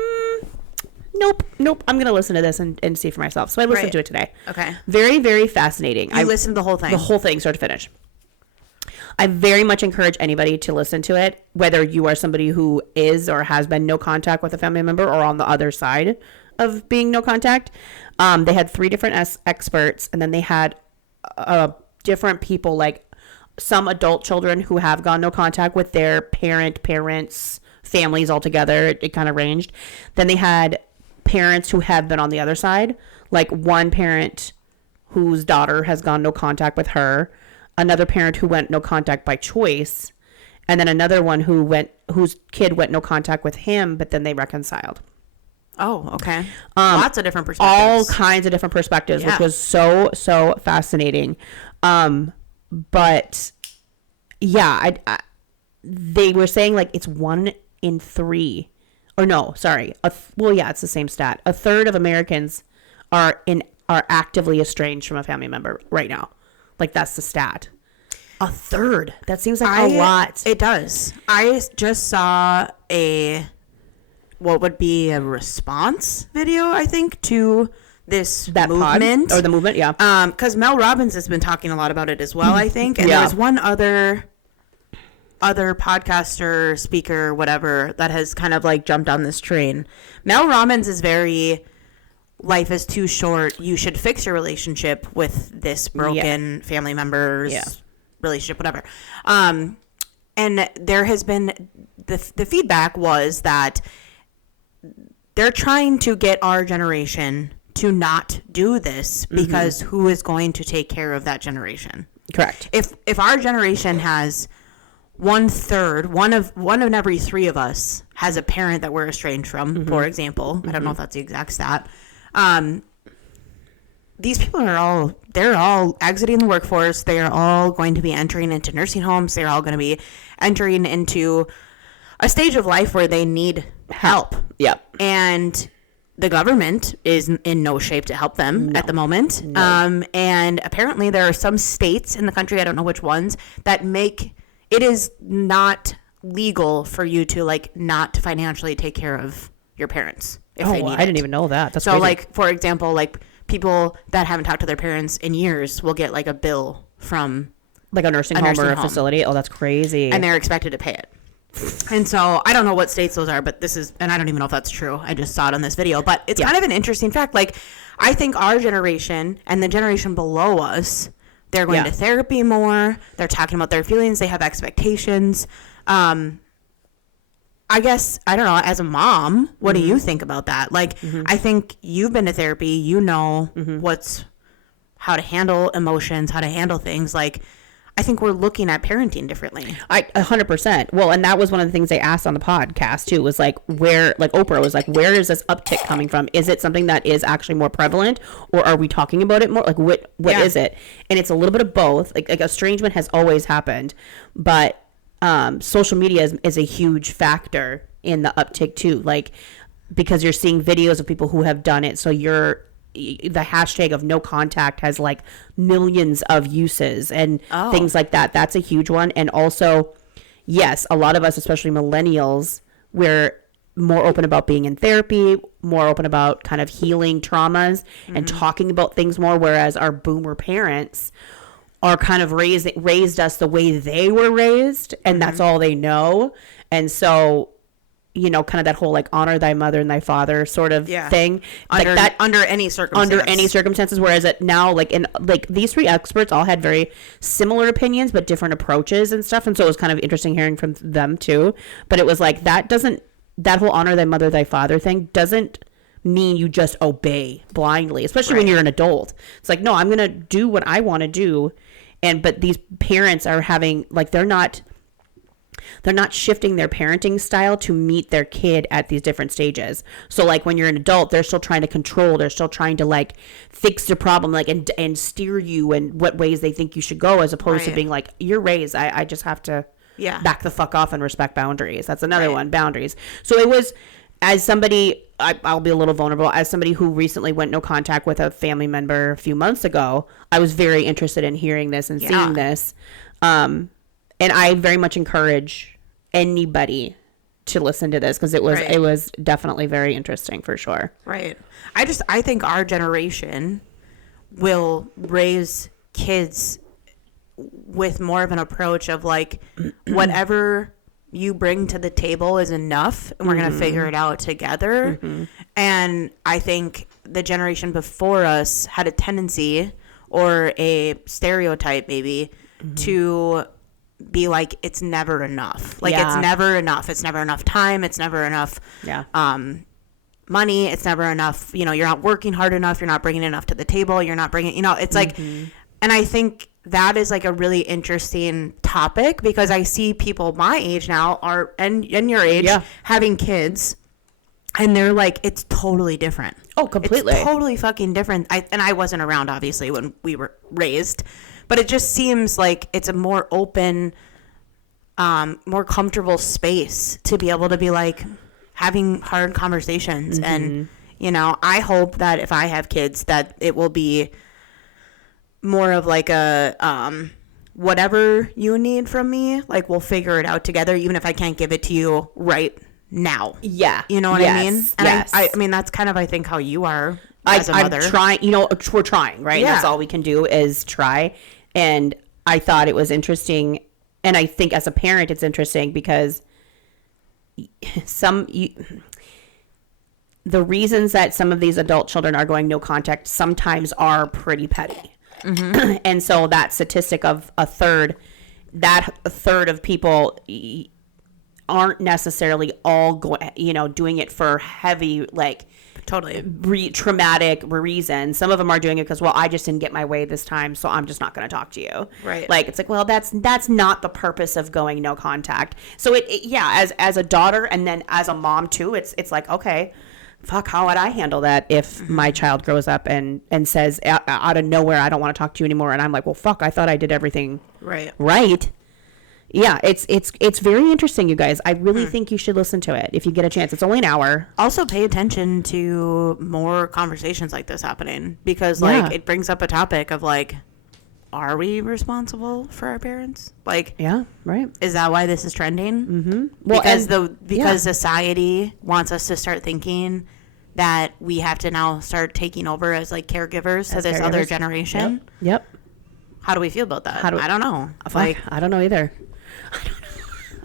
nope. I'm going to listen to this and see for myself. So I listened to it today. Okay. Very, very fascinating. I listened to the whole thing. The whole thing, start to finish. I very much encourage anybody to listen to it, whether you are somebody who is or has been no contact with a family member or on the other side of being no contact. They had 3 different experts, and then they had different people, like some adult children who have gone no contact with their parents, families altogether. It kind of ranged. Then they had parents who have been on the other side, like one parent whose daughter has gone no contact with her, another parent who went no contact by choice, and then another one whose kid went no contact with him, but then they reconciled. Oh, okay. Lots of different perspectives. All kinds of different perspectives, which was so fascinating. But yeah, they were saying like it's 1 in 3, or no, sorry. It's the same stat. A third of Americans are actively estranged from a family member right now. Like, that's the stat. A third. That seems like a lot. It does. I just saw what would be a response video, I think, to that movement. Pod, or the movement, yeah. Because Mel Robbins has been talking a lot about it as well, I think. And there was one other podcaster, speaker, whatever, that has kind of like jumped on this train. Mel Robbins is very life is too short. You should fix your relationship with this broken family member's relationship, whatever. And there has been the feedback was that they're trying to get our generation to not do this because who is going to take care of that generation? Correct. If our generation has 1/3, one of every 3 of us has a parent that we're estranged from, for example. I don't know if that's the exact stat. These people they're all exiting the workforce. They are all going to be entering into nursing homes. They're all going to be entering into a stage of life where they need help. Yep. And the government is in no shape to help them at the moment. No. And apparently there are some states in the country, I don't know which ones, that make it is not legal for you to like not financially take care of your parents if they need I didn't even know that. That's so crazy. Like, for example, like people that haven't talked to their parents in years will get like a bill from like a nursing home or a facility. Oh, that's crazy. And they're expected to pay it. And so I don't know what states those are, but this is, and I don't even know if that's true. I just saw it on this video, but it's kind of an interesting fact. Like, I think our generation and the generation below us, they're going to therapy more. They're talking about their feelings. They have expectations. I guess, I don't know, as a mom, what do you think about that? Like, I think you've been to therapy. You know how to handle emotions, how to handle things. Like, I think we're looking at parenting differently. 100%. Well, and that was one of the things they asked on the podcast too, was like where, like Oprah was like, where is this uptick coming from? Is it something that is actually more prevalent, or are we talking about it more? Like what is it? And it's a little bit of both. Like estrangement has always happened, but social media is a huge factor in the uptick too. Like, because you're seeing videos of people who have done it. So the hashtag of no contact has like millions of uses and things like that. That's a huge one. And also, yes, a lot of us, especially millennials, we're more open about being in therapy, more open about kind of healing traumas and talking about things more. Whereas our boomer parents are kind of raised us the way they were raised, and that's all they know. And so, you know, kind of that whole like honor thy mother and thy father sort of thing. Under, like that, under any circumstances. Whereas now, like in like these 3 experts all had very similar opinions but different approaches and stuff. And so it was kind of interesting hearing from them too. But it was like that whole honor thy mother, thy father thing doesn't mean you just obey blindly, especially when you're an adult. It's like, no, I'm going to do what I want to do. But these parents are having like, they're not shifting their parenting style to meet their kid at these different stages. So like when you're an adult, they're still trying to control, they're still trying to like fix the problem, like and steer you in what ways they think you should go, as opposed to being like, you're raised, I just have to back the fuck off and respect boundaries. That's another one, boundaries. So it was, as somebody, I'll be a little vulnerable, as somebody who recently went no contact with a family member a few months ago, I was very interested in hearing this and seeing this. And I very much encourage anybody to listen to this, because it was definitely very interesting for sure. Right. I think our generation will raise kids with more of an approach of like, whatever you bring to the table is enough, and we're going to figure it out together. And I think the generation before us had a tendency, or a stereotype maybe, to be like, it's never enough. Like, it's never enough. It's never enough time. It's never enough money. It's never enough. You know, you're not working hard enough. You're not bringing enough to the table. You're not bringing, you know, it's like, and I think that is like a really interesting topic, because I see people my age now and your age having kids, and they're like, it's totally different. Oh, completely. It's totally fucking different. I wasn't around, obviously, when we were raised, but it just seems like it's a more open, more comfortable space to be able to be like having hard conversations. And, you know, I hope that if I have kids, that it will be more of like a, whatever you need from me, like we'll figure it out together, even if I can't give it to you right now. Yeah. You know what I mean? And I mean, that's kind of, I think, how you are as a mother. I'm trying, you know, we're trying, right? Yeah. That's all we can do is try. And I thought it was interesting. And I think as a parent, it's interesting because the reasons that some of these adult children are going no contact sometimes are pretty petty. Mm-hmm. And so that statistic of a third of people aren't necessarily all going, doing it for heavy, like, totally traumatic reasons. Some of them are doing it because, well, I just didn't get my way this time, so I'm just not going to talk to you. Right. Like, it's like, well, that's not the purpose of going no contact. So as a daughter and then as a mom too, it's like, okay, fuck, how would I handle that if my child grows up and says out of nowhere, I don't want to talk to you anymore, and I'm like, well, fuck, I thought I did everything right. Yeah, it's very interesting, you guys. I really think you should listen to it if you get a chance. It's only an hour. Also, pay attention to more conversations like this happening, because like it brings up a topic of like, are we responsible for our parents? Like, yeah, right. Is that why this is trending? Mm-hmm. Well, because society wants us to start thinking that we have to now start taking over as like caregivers to this other generation. Yep. How do we feel about that? I don't know. Like, I don't know either.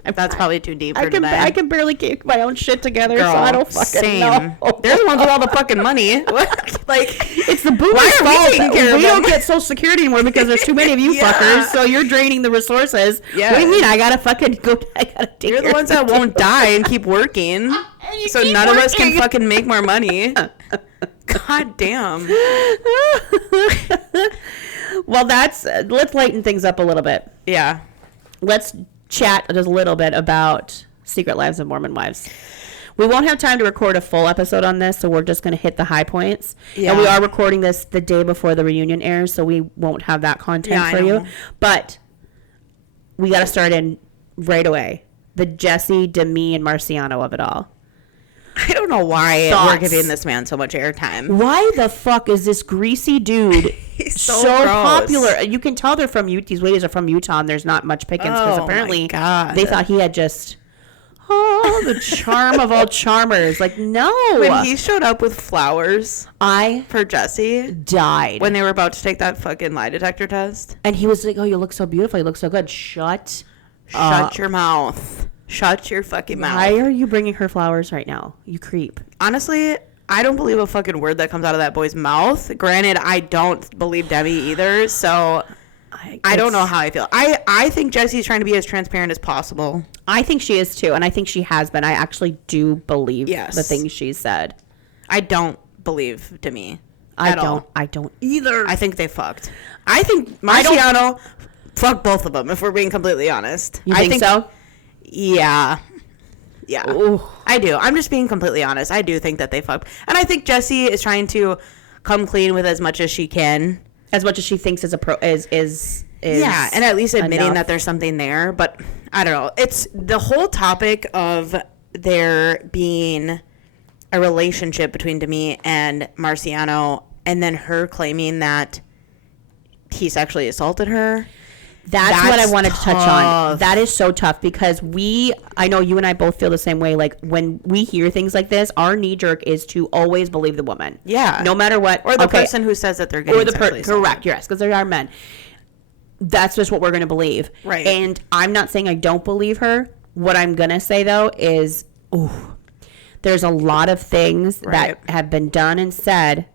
That's probably too deep for today. I can barely keep my own shit together, so I don't fucking know. They're the ones with all the fucking money. Like, it's the boomers' fault. We don't get Social Security anymore because there's too many of you fuckers, so you're draining the resources. Yeah. What do you mean? I gotta fucking go. I gotta take You're the ones that won't die and keep working, so none of us can fucking make more money. God damn. Well, let's lighten things up a little bit. Yeah. Let's chat just a little bit about Secret Lives of Mormon Wives. We won't have time to record a full episode on this, so we're just going to hit the high points. Yeah. And we are recording this the day before the reunion airs, so we won't have that content for you. But we got to start in right away. The Jesse, Demi, and Marciano of it all. I don't know why we're giving this man so much airtime. Why the fuck is this greasy dude He's so popular? You can tell these ladies are from Utah, and there's not much pickings because apparently they thought he had just the charm of all charmers. Like, no. When he showed up with flowers for Jesse, died when they were about to take that fucking lie detector test, and he was like, "Oh, you look so beautiful. You look so good." Shut your mouth. Shut your fucking mouth. Why are you bringing her flowers right now? You creep. Honestly, I don't believe a fucking word that comes out of that boy's mouth. Granted, I don't believe Demi either, so I don't know how I feel. I think Jesse's trying to be as transparent as possible. I think she is too, and I think she has been. I actually do believe the things she said. I don't believe Demi. I don't either. I think they fucked. I think Marciano fucked both of them, if we're being completely honest. You think so? Yeah. Ooh. I do. I'm just being completely honest. I do think that they fucked. And I think Jessie is trying to come clean with as much as she can. As much as she thinks is yeah, and at least admitting that there's something there. But I don't know. It's the whole topic of there being a relationship between Demi and Marciano, and then her claiming that he sexually assaulted her. That's what I wanted to touch on. That is so tough because I know you and I both feel the same way. Like when we hear things like this, our knee jerk is to always believe the woman. Yeah. No matter what. Or the person who says that they're getting sexually assaulted. Correct, yes, because they are men. That's just what we're going to believe. Right. And I'm not saying I don't believe her. What I'm going to say, though, is there's a lot of things that have been done and said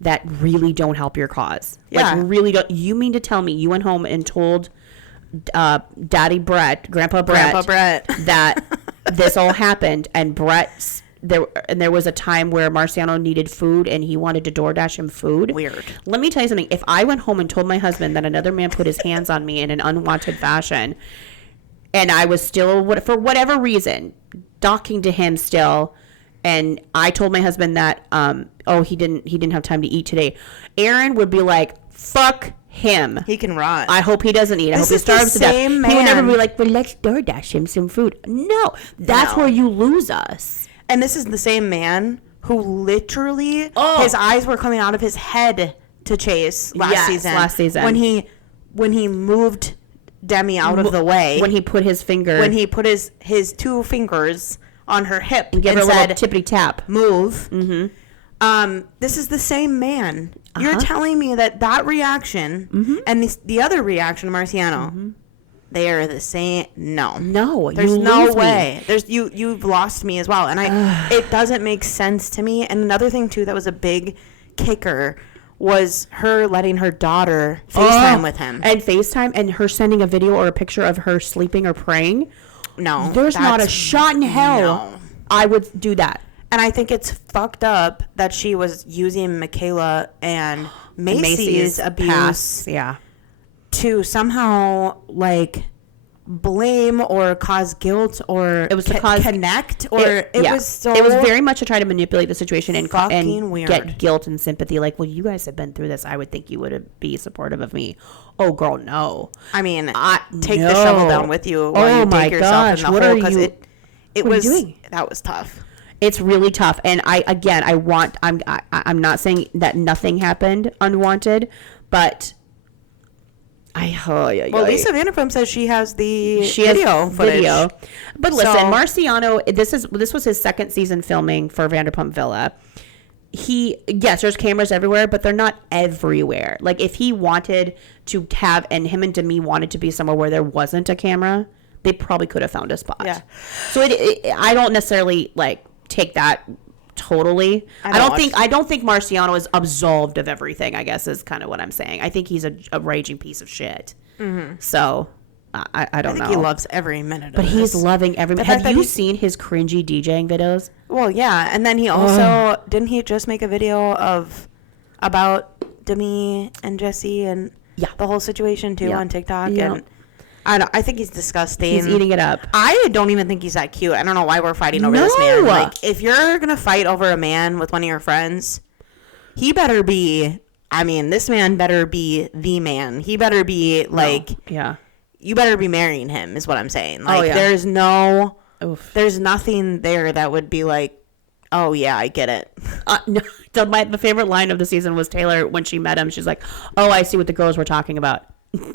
that really don't help your cause. Yeah. Like, really don't. You mean to tell me you went home and told Grandpa Brett, that this all happened, and there was a time where Marciano needed food and he wanted to DoorDash him food? Weird. Let me tell you something. If I went home and told my husband that another man put his hands on me in an unwanted fashion, and I was still, for whatever reason, docking to him still, and I told my husband that he didn't have time to eat today, Aaron would be like, fuck him. He can rot. I hope he doesn't eat. I hope he starves to death. Man. He would never be like, well, let's DoorDash him some food. No, that's where you lose us. And this is the same man who literally his eyes were coming out of his head to Chase last season. When he moved Demi out of the way. When he put his his two fingers on her hip and said, a little tippity tap. Move. Mm-hmm. This is the same man. You're telling me that reaction and the other reaction, Marciano, they are the same. No, there's no way. You've lost me as well, and it doesn't make sense to me. And another thing too that was a big kicker was her letting her daughter FaceTime with him. And FaceTime and her sending a video or a picture of her sleeping or praying. No. There's not a shot in hell I would do that. And I think it's fucked up that she was using Michaela and Macy's abuse to somehow, like, blame or cause guilt or it was to cause connect or it was very much to try to manipulate the situation and weird. Get guilt and sympathy, like, well, you guys have been through this, I would think you would be supportive of me. Oh girl, no. I mean, take the shovel down with you while you dig yourself in the hole, because that was tough. It's really tough. And I'm not saying that nothing happened unwanted, but Lisa Vanderpump says she has the video footage. But listen, Marciano, this was his second season filming for Vanderpump Villa. There's cameras everywhere, but they're not everywhere. Like, if he wanted to have, and him and Demi wanted to be somewhere where there wasn't a camera, they probably could have found a spot. Yeah. So I don't necessarily like take that totally. I don't think Marciano is absolved of everything, I guess is kind of what I'm saying. I think he's a raging piece of shit. Mm-hmm. So I don't know. He loves every minute but of he's loving every minute. Have you seen his cringy DJing videos? Well, yeah. And then he also didn't he just make a video about Demi and Jesse and the whole situation too on TikTok? And I think he's disgusting. He's eating it up. I don't even think he's that cute. I don't know why we're fighting over this man. Like, if you're going to fight over a man with one of your friends, he better be, this man better be the man. He better be, like, you better be marrying him is what I'm saying. Like, there's nothing there that would be like, oh, yeah, I get it. No, the favorite line of the season was Taylor, when she met him, she's like, oh, I see what the girls were talking about.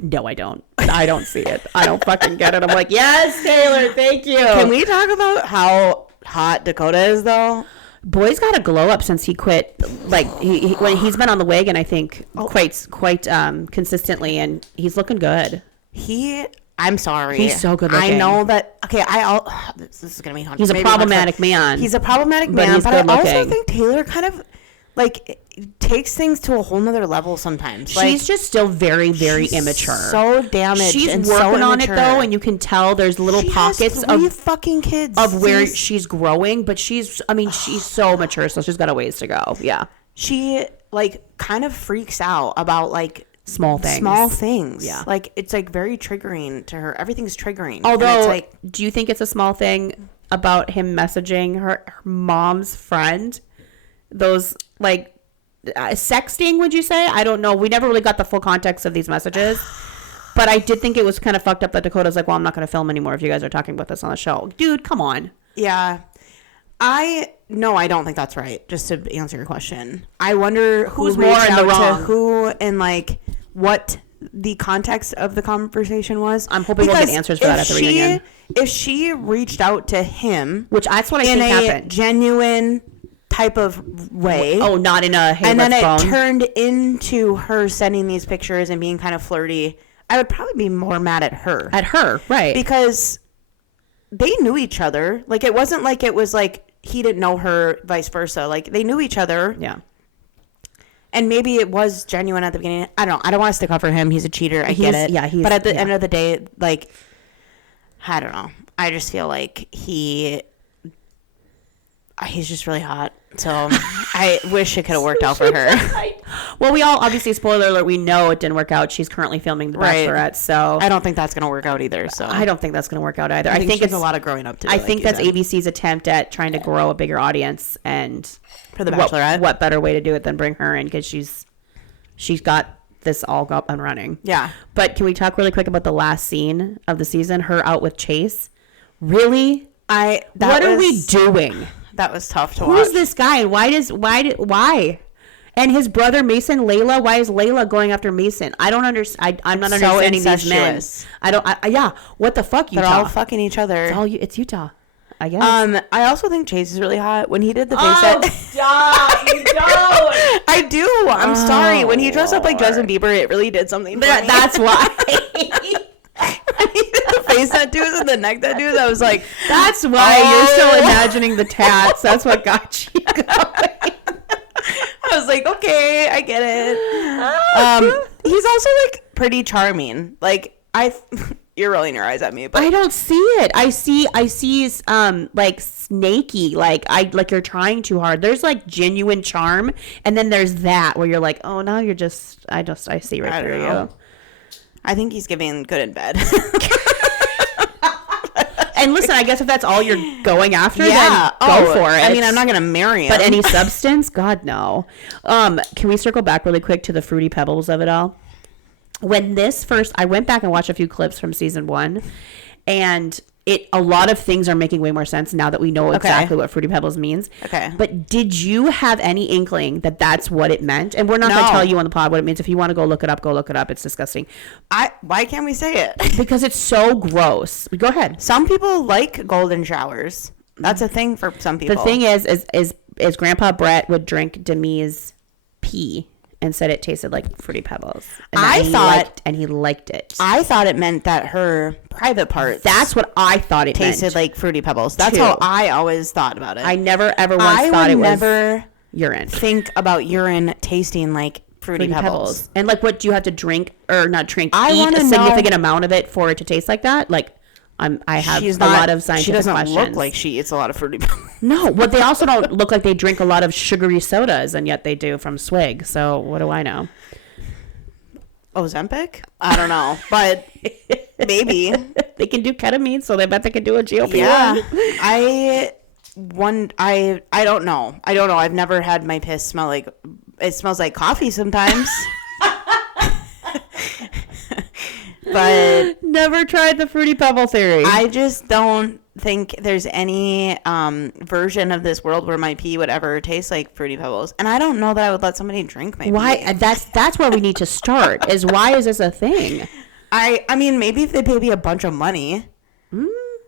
No, I don't. I don't see it. I don't fucking get it. I'm like, yes, Taylor, thank you. Can we talk about how hot Dakota is, though? Boy's got a glow up since he quit. Like, when he's been on the wagon, I think, quite consistently, and he's looking good. I'm sorry. He's so good looking. I know that. Okay, this is going to be hard. He's a problematic man. He's a problematic man, but I also think Taylor kind of, like, takes things to a whole nother level sometimes. She's just still very, very immature. So damaged. She's working on it though, and you can tell there's little pockets of fucking kids of where she's growing. But she's so mature, so she's got a ways to go. Yeah, she kind of freaks out about small things. Yeah, it's very triggering to her. Everything's triggering. Although, do you think it's a small thing about him messaging her mom's friend? Those sexting, would you say? I don't know. We never really got the full context of these messages, but I did think it was kind of fucked up that Dakota's like, well, I'm not going to film anymore if you guys are talking about this on the show. Dude, come on. Yeah. I don't think that's right. Just to answer your question, I wonder who's more in the wrong, who, and what the context of the conversation was. I'm hoping we'll get answers for that at the reunion. If she reached out to him, which that's what I think happened, in a genuine type of way. Oh, not in a hey, and then it phone. Turned into her sending these pictures and being kind of flirty. I would probably be more mad at her. At her, right? Because they knew each other. Like, it wasn't like it was like he didn't know her, vice versa. Like, they knew each other. Yeah. And maybe it was genuine at the beginning. I don't know. I don't want to stick up for him. He's a cheater. I get it. Yeah, but at the end of the day, I don't know. I just feel like he's just really hot. So I wish it could have worked out for her. Well, we all, obviously, spoiler alert, we know it didn't work out. She's currently filming The Bachelorette, so I don't think that's going to work out either. So I don't think that's going to work out either. I think it's a lot of growing up to do. I think that's ABC's attempt at trying to grow a bigger audience, and for The Bachelorette, what better way to do it than bring her in, because she's got this all up and running. Yeah. But can we talk really quick about the last scene of the season? Her out with Chase. Really? What are we doing? That was tough to watch. Who's this guy? And why? And his brother Mason, Layla. Why is Layla going after Mason? I don't understand. I'm not understanding these men. Yeah. What the fuck, Utah? They're all fucking each other. It's Utah, I guess. I also think Chase is really hot. When he did the face stop! You don't. I do. I'm sorry. When he dressed up like Justin Bieber, it really did something. That's why. face tattoos and the neck tattoos. I was like, that's why you're still imagining the tats. That's what got you going. I was like, okay, I get it. He's also like pretty charming. Like you're rolling your eyes at me, but I don't see it. I see like snaky, like you're trying too hard. There's like genuine charm, and then there's that where you're like, oh, now you're just I see right through you. I think he's giving good in bed. And listen, I guess if that's all you're going after, then go for it. I mean, I'm not gonna marry him, but any substance, God no. Can we circle back really quick to the Fruity Pebbles of it all? When I went back and watched a few clips from season 1, and a lot of things are making way more sense now that we know exactly what Fruity Pebbles means. Okay. But did you have any inkling that that's what it meant? And we're not going to tell you on the pod what it means. If you want to go look it up, go look it up. It's disgusting. Why can't we say it? Because it's so gross. Go ahead. Some people like golden showers. That's a thing for some people. The thing is Grandpa Brett would drink Demi's pee and said it tasted like Fruity Pebbles. And he liked it. I thought it meant that her private parts. That's what I thought it tasted like Fruity Pebbles. That's how I always thought about it. I never ever once thought it was urine. Think about urine tasting like Fruity Pebbles. And like, what do you have to drink or not drink? Eat a significant amount of it for it to taste like that? Like, I have a lot of scientific questions. She doesn't look like she eats a lot of Fruity Pebbles. No, but they also don't look like they drink a lot of sugary sodas, and yet they do from Swig. So what do I know? Ozempic? I don't know, but maybe. They can do ketamine, so they bet they can do a GLP-1. Yeah. I don't know. I've never had my piss smell like, it smells like coffee sometimes. But never tried the Fruity Pebble theory. I just don't think there's any version of this world where my pee would ever taste like Fruity Pebbles, and I don't know that I would let somebody drink my pee. That's where we need to start. Is why is this a thing? I mean, maybe if they pay me a bunch of money.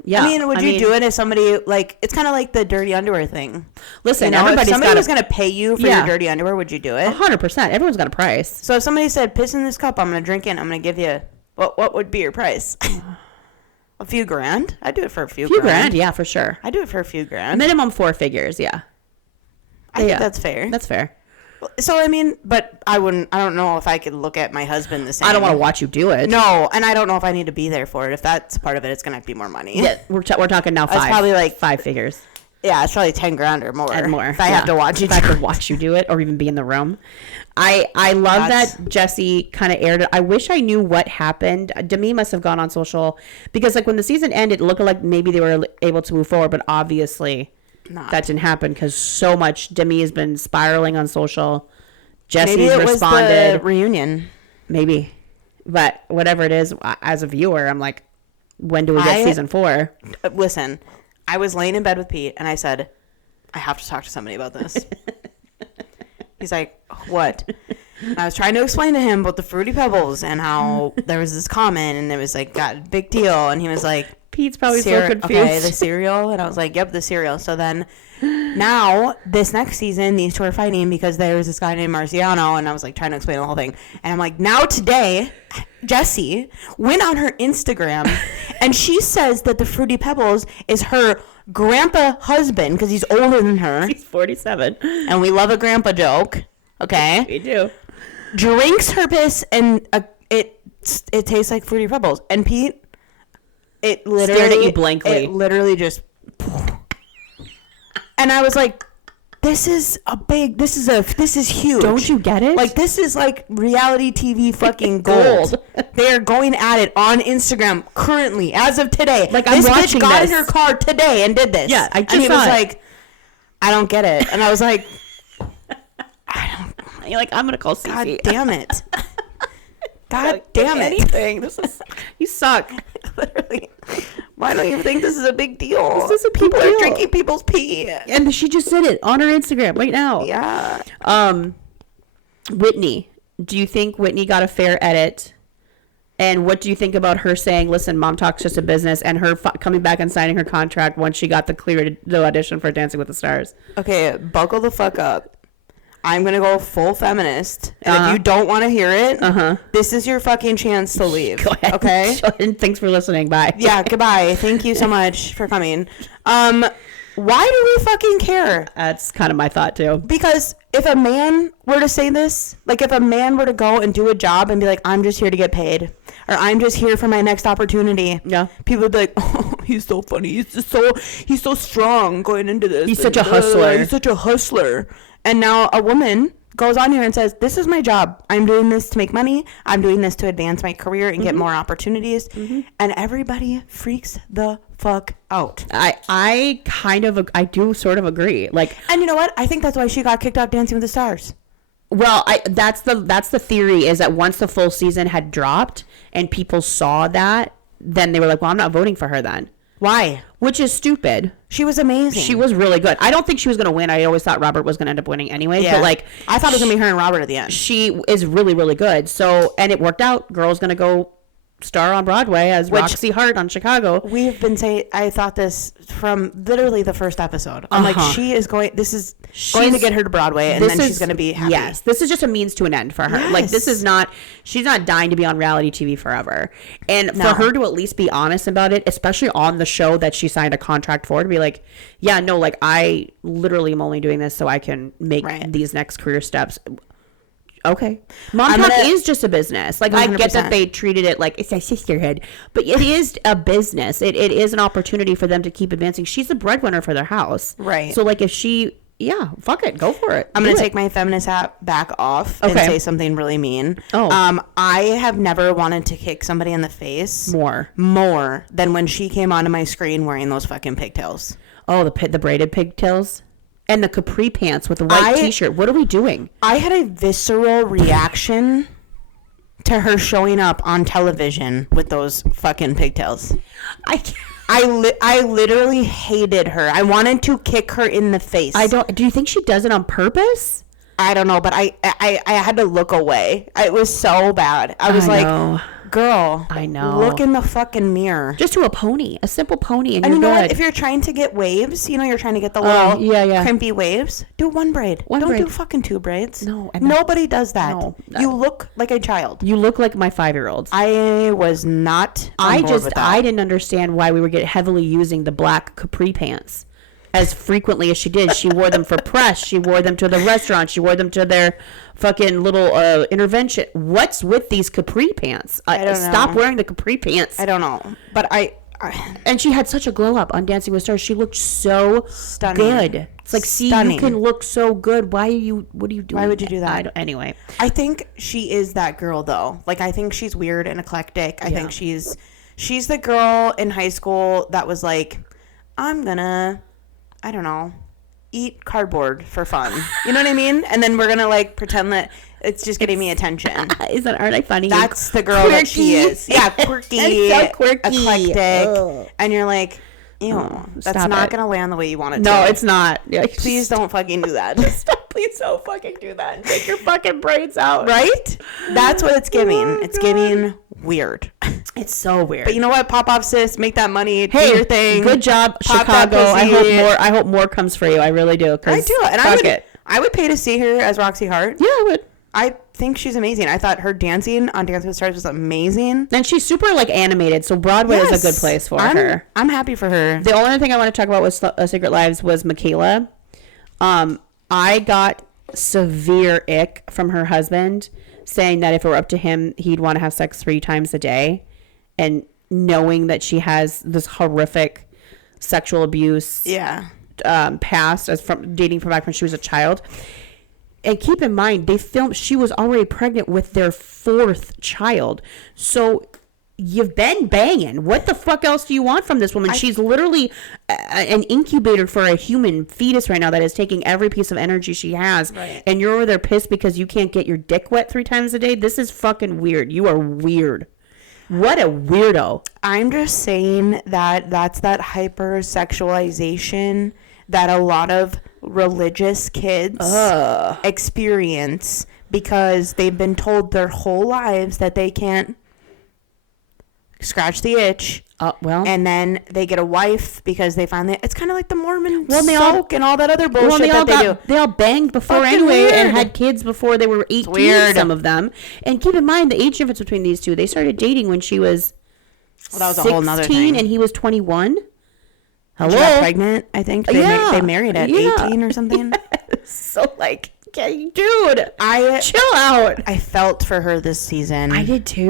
Yeah. I mean, would you do it if somebody, like, it's kind of like the dirty underwear thing. Listen, if somebody was going to pay you for your dirty underwear, would you do it? 100%. Everyone's got a price. So if somebody said, piss in this cup, I'm going to drink it, I'm going to give you, what would be your price? A few grand? I'd do it for a few grand. Yeah, for sure. I'd do it for a few grand. Minimum 4 figures, yeah. I think that's fair. That's fair. So, I mean, but I don't know if I could look at my husband the same. I don't want to watch you do it. No, and I don't know if I need to be there for it. If that's part of it, it's going to have to be more money. Yeah, we're talking now 5. It's probably like 5 figures. Yeah, it's probably 10 grand or more. And more. If I have to watch you. If I have to watch you do it or even be in the room. I love that Jesse kind of aired it. I wish I knew what happened. Demi must have gone on social because like when the season ended, it looked like maybe they were able to move forward, but obviously that didn't happen because so much Demi has been spiraling on social. Jesse's maybe it responded. Was the reunion. Maybe. But whatever it is, as a viewer, I'm like, when do we get season 4? Listen, I was laying in bed with Pete and I said, I have to talk to somebody about this. He's like, what? And I was trying to explain to him about the Fruity Pebbles and how there was this comment and it was like, got a big deal. And he was like, Pete's probably so confused. Okay, the cereal. And I was like, yep, the cereal. So then now this next season, these two are fighting because there was this guy named Marciano. And I was like trying to explain the whole thing. And I'm like, now today, Jessie went on her Instagram and she says that the Fruity Pebbles is her grandpa husband because he's older than her. He's 47. And we love a grandpa joke. Okay? We do. Drinks her piss and it tastes like Fruity Pebbles. And Pete, it literally stared at you blankly. It literally just. And I was like, this is huge. Don't you get it? Like, this is like reality TV fucking gold. They're going at it on Instagram currently, as of today. Like, I'm watching this. This bitch got in her car today and did this. Yeah, I just and he saw was it. like, I don't get it. And I was like, You're like, I'm gonna call Cece. God damn it. God damn it. Anything. You suck. Literally. Why don't you think this is a big deal? This is a big People deal. are drinking people's pee. And she just did it on her Instagram right now. Yeah. Whitney. Do you think Whitney got a fair edit? And what do you think about her saying, listen, Mom Talk's just a business, and her coming back and signing her contract once she got the audition for Dancing with the Stars? Okay, buckle the fuck up. I'm going to go full feminist. And if you don't want to hear it, this is your fucking chance to leave. Go ahead. Okay? Thanks for listening. Bye. Yeah, goodbye. Thank you so much for coming. Why do we fucking care? That's kind of my thought, too. Because if a man were to say this, like if a man were to go and do a job and be like, I'm just here to get paid, or I'm just here for my next opportunity, people would be like, oh, he's so funny. He's so strong going into this. He's such a hustler. He's such a hustler. And now a woman goes on here and says, this is my job. I'm doing this to make money. I'm doing this to advance my career and get more opportunities. And everybody freaks the fuck out. I do sort of agree. Like, and you know what? I think that's why she got kicked off Dancing with the Stars. Well, that's the theory, is that once the full season had dropped and people saw that, then they were like, well, I'm not voting for her then. Why? Which is stupid. She was amazing. She was really good. I don't think she was going to win. I always thought Robert was going to end up winning anyway. Yeah. But like, I thought it was going to be her and Robert at the end. She is really, really good. So, and it worked out. Girl's going to go star on Broadway as Roxy Hart on Chicago. We've been saying, I thought this from literally the first episode. I'm like, she's going to get her to Broadway, and then she's going to be happy. Yes, this is just a means to an end for her. Yes. Like, this is not, she's not dying to be on reality TV forever. And for her to at least be honest about it, especially on the show that she signed a contract for, to be like, yeah, no, like, I literally am only doing this so I can make these next career steps. Okay. Mom Talk is just a business. Like, 100%. I get that they treated it like it's a sisterhood, but it is a business. It is an opportunity for them to keep advancing. She's the breadwinner for their house. Right. So, like, if she, fuck it. Go for it. I'm going to take my feminist hat back off and say something really mean. Oh. I have never wanted to kick somebody in the face more than when she came onto my screen wearing those fucking pigtails. Oh, the braided pigtails? And the capri pants with the white t-shirt. What are we doing? I had a visceral reaction to her showing up on television with those fucking pigtails. I literally hated her. I wanted to kick her in the face. Do you think she does it on purpose? I don't know, but I had to look away. It was so bad. I was like, girl, I know. Look in the fucking mirror. Just do a pony, a simple pony, and you know good. What? If you're trying to get waves, you're trying to get the little crimpy waves, do one braid. Don't do fucking two braids. No. Nobody does that. No. You look like a child. You look like my 5-year-olds. I was not on board with that. I didn't understand why we were heavily using the black capri pants as frequently as she did. She wore them for press. She wore them to the restaurant. She wore them to their fucking little intervention. What's with these capri pants? I don't know. Stop wearing the capri pants. I don't know. But and she had such a glow up on Dancing with Stars. She looked so stunning. Good. It's like, stunning. See, you can look so good. What are you doing? Why would you do that? Anyway. I think she is that girl, though. Like, I think she's weird and eclectic. I think she's the girl in high school that was like, I'm gonna, I don't know, eat cardboard for fun. You know what I mean? And then we're gonna like pretend that it's just getting me attention. Aren't I funny? That's the girl that she is. Yeah, quirky. So quirky. Eclectic. Ugh. And you're like, that's not gonna land the way you want it to. No, it's not. Yeah, please don't fucking do that. Please don't fucking do that and take your fucking braids out. Right? That's what it's giving. It's giving weird. It's so weird. But you know what? Pop off, sis. Make that money. Do your thing. Good job, Chicago. I hope more comes for you. I really do. I do. And I would pay to see her as Roxy Hart. Yeah, I would. I think she's amazing. I thought her dancing on Dancing with the Stars was amazing. And she's super like animated, so Broadway is a good place for her. I'm happy for her. The only thing I want to talk about with Secret Lives was Michaela. I got severe ick from her husband saying that if it were up to him, he'd want to have sex 3 times a day. And knowing that she has this horrific sexual abuse past as from dating from back when she was a child. And keep in mind, she was already pregnant with their 4th child. So you've been banging. What the fuck else do you want from this woman? She's literally an incubator for a human fetus right now that is taking every piece of energy she has. Right. And you're over there pissed because you can't get your dick wet 3 times a day? This is fucking weird. You are weird. What a weirdo. I'm just saying that's that hypersexualization that a lot of religious kids experience because they've been told their whole lives that they can't scratch the itch Well, and then they get a wife because they finally. It's kind of like the Mormon soak and all that other bullshit that they do. They all banged before Fucking anyway, weird. and had kids before they were 18. Some of them, and keep in mind the age difference between these two. They started dating when she was that was a whole nother thing, and he was 21. Hello, she got pregnant. I think they married at 18 or something. So like. Okay, dude, chill out. I felt for her this season. I did too.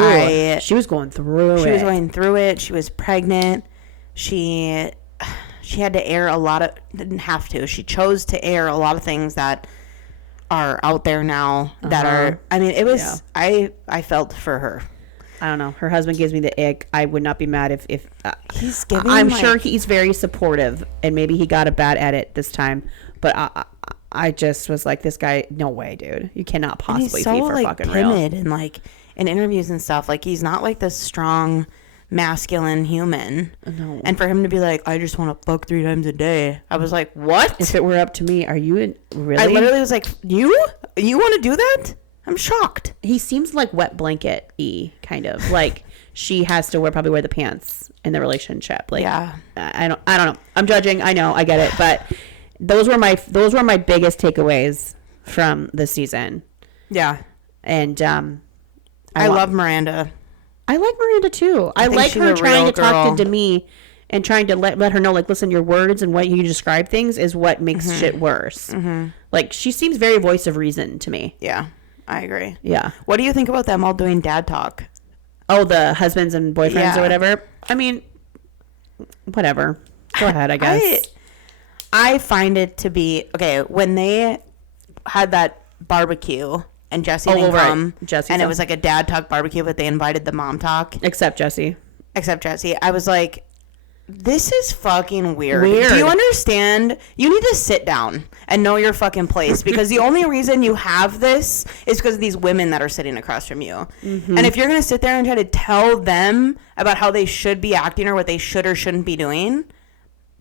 She was going through it. She was going through it. She was pregnant. She had to air a lot of. Didn't have to. She chose to air a lot of things that are out there now. That are. I mean, it was. Yeah. I felt for her. I don't know. Her husband gives me the ick. I would not be mad if he's giving. I'm sure he's very supportive, and maybe he got a bad edit this time, but I just was like, this guy, no way, dude. You cannot possibly be for like fucking timid real. And like in interviews and stuff, like he's not like this strong, masculine human. No. And for him to be like, I just want to fuck 3 times a day, I was like, what? If it were up to me, are you really? I literally was like, you want to do that? I'm shocked. He seems like wet blanket-y, kind of like she has to probably wear the pants in the relationship. Like, yeah, I don't know. I'm judging. I know. I get it, but. Those were my biggest takeaways from the season. Yeah. And I love Miranda. I like Miranda too. I like her trying to talk to Demi and trying to let her know, like, listen, your words and what you describe things is what makes shit worse. Mm-hmm. Like, she seems very voice of reason to me. Yeah, I agree. Yeah. What do you think about them all doing dad talk? Oh, the husbands and boyfriends or whatever? I mean, whatever. Go ahead, I guess. I find it to be okay when they had that barbecue and Jesse didn't come, and it was like a dad talk barbecue, but they invited the mom talk except Jesse. I was like, this is fucking weird. Do you understand? You need to sit down and know your fucking place, because the only reason you have this is because of these women that are sitting across from you. Mm-hmm. And if you're gonna sit there and try to tell them about how they should be acting or what they should or shouldn't be doing,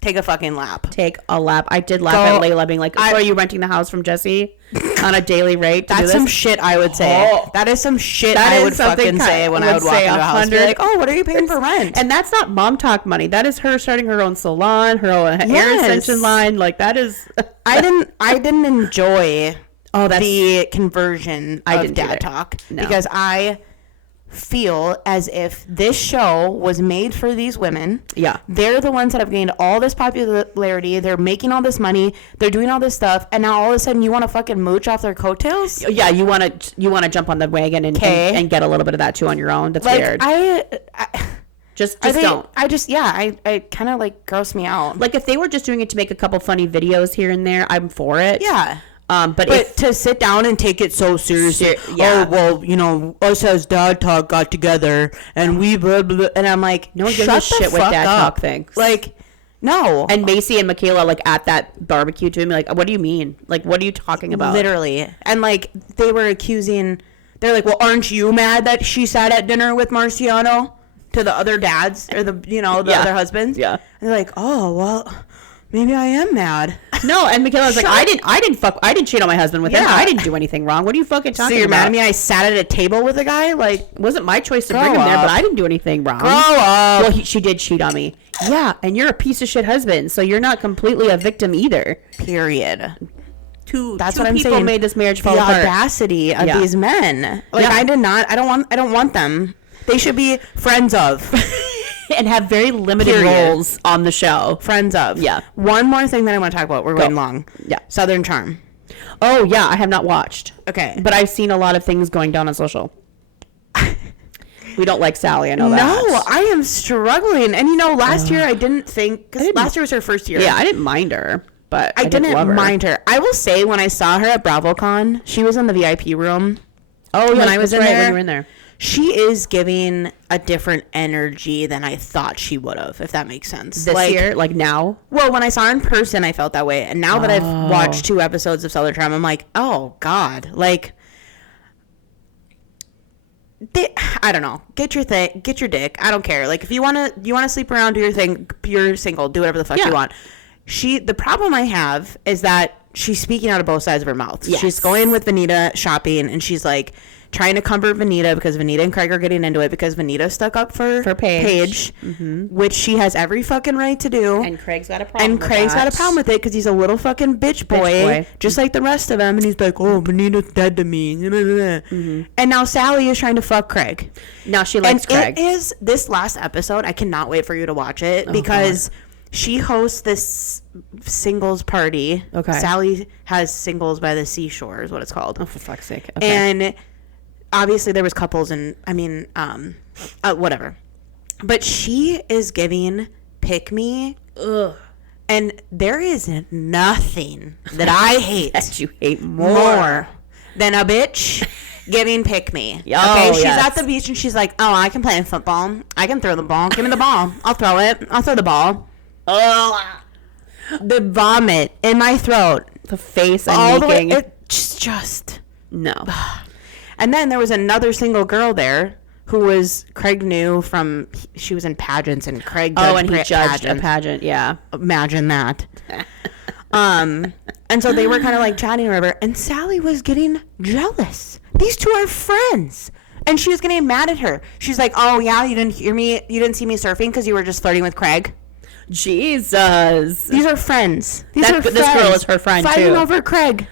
take a fucking lap. Take a lap. I did laugh at Layla being like, are you renting the house from Jesse on a daily rate to do this? That's some shit I would say. Oh. That is some shit I would fucking say when I would walk into a house. Be like, oh, what are you paying for rent? And that's not mom talk money. That is her starting her own salon, her own hair extension line. Like, that is... I didn't enjoy the conversion of dad talk. No. Because I feel as if this show was made for these women. Yeah. They're the ones that have gained all this popularity. They're making all this money. They're doing all this stuff. And now all of a sudden you want to fucking mooch off their coattails? Yeah, you want to jump on the wagon and get a little bit of that too on your own. That's like, weird. Just don't. I kind of like gross me out. Like, if they were just doing it to make a couple funny videos here and there, I'm for it. Yeah. But to sit down and take it so seriously, oh, well, you know, us as dad talk got together and we blah, blah, blah, and I'm like, no one gives a shit what dad talk thinks. Like, no. And Macy and Michaela, like, at that barbecue to me, like, what do you mean? Like, what are you talking about? Literally. And, like, they were accusing, they're like, well, aren't you mad that she sat at dinner with Marciano? To the other dads, or the other husbands? Yeah. And they're like, oh, well, maybe I am mad. No, and Michaela was like, I didn't cheat on my husband with him. I didn't do anything wrong. What are you fucking talking about? So you're mad at me? I sat at a table with a guy? Like, it wasn't my choice to bring him there, but I didn't do anything wrong. Grow up. Well, she did cheat on me. Yeah, and you're a piece of shit husband, so you're not completely a victim either. Period. That's what I'm saying. People made this marriage fall apart. The audacity of these men. Like, I don't want them. They should be friends of. And have very limited roles on the show. Friends of. Yeah. One more thing that I want to talk about. We're going long. Yeah. Southern Charm. Oh, yeah. I have not watched. Okay. But I've seen a lot of things going down on social. We don't like Sally. I know that. No, I am struggling. And, last year I didn't think... Because last year was her first year. Yeah, I didn't mind her. But I didn't mind her. I will say, when I saw her at BravoCon, she was in the VIP room. Oh, yeah. When I was in there. When you were in there. She is giving a different energy than I thought she would have, if that makes sense. This year? Like now? Well, when I saw her in person, I felt that way. And now that I've watched 2 episodes of Southern Charm, I'm like, oh, God. Like, I don't know. Get your dick. I don't care. Like, if you want to sleep around, do your thing. You're single. Do whatever the fuck you want. The problem I have is that she's speaking out of both sides of her mouth. Yes. She's going with Vanita shopping, and she's like, trying to comfort Vanita because Vanita and Craig are getting into it because Vanita stuck up for Paige, which she has every fucking right to do. And Craig's got a problem with it because he's a little fucking bitch boy, just like the rest of them. And he's like, oh, Vanita's dead to me. And now Sally is trying to fuck Craig. Now she likes Craig. It is this last episode. I cannot wait for you to watch it because she hosts this singles party. Okay. Sally has Singles by the Seashore is what it's called. Oh, for fuck's sake. Okay. And obviously there was couples and whatever. But she is giving pick me. Ugh. And there is nothing that I hate that you hate more than a bitch giving pick me. Okay, she's at the beach and she's like, oh, I can play football. I can throw the ball. Give me the ball. I'll throw it. I'll throw the ball. Oh, the vomit in my throat. The face I'm making. It's just no. And then there was another single girl there who was Craig knew from. She was in pageants and Craig. And he judged a pageant. Yeah, imagine that. And so they were kind of like chatting or whatever, and Sally was getting jealous. These two are friends. And she was getting mad at her. She's like, oh, yeah, you didn't hear me. You didn't see me surfing because you were just flirting with Craig. Jesus. These are friends. This girl is her friend, fighting over Craig.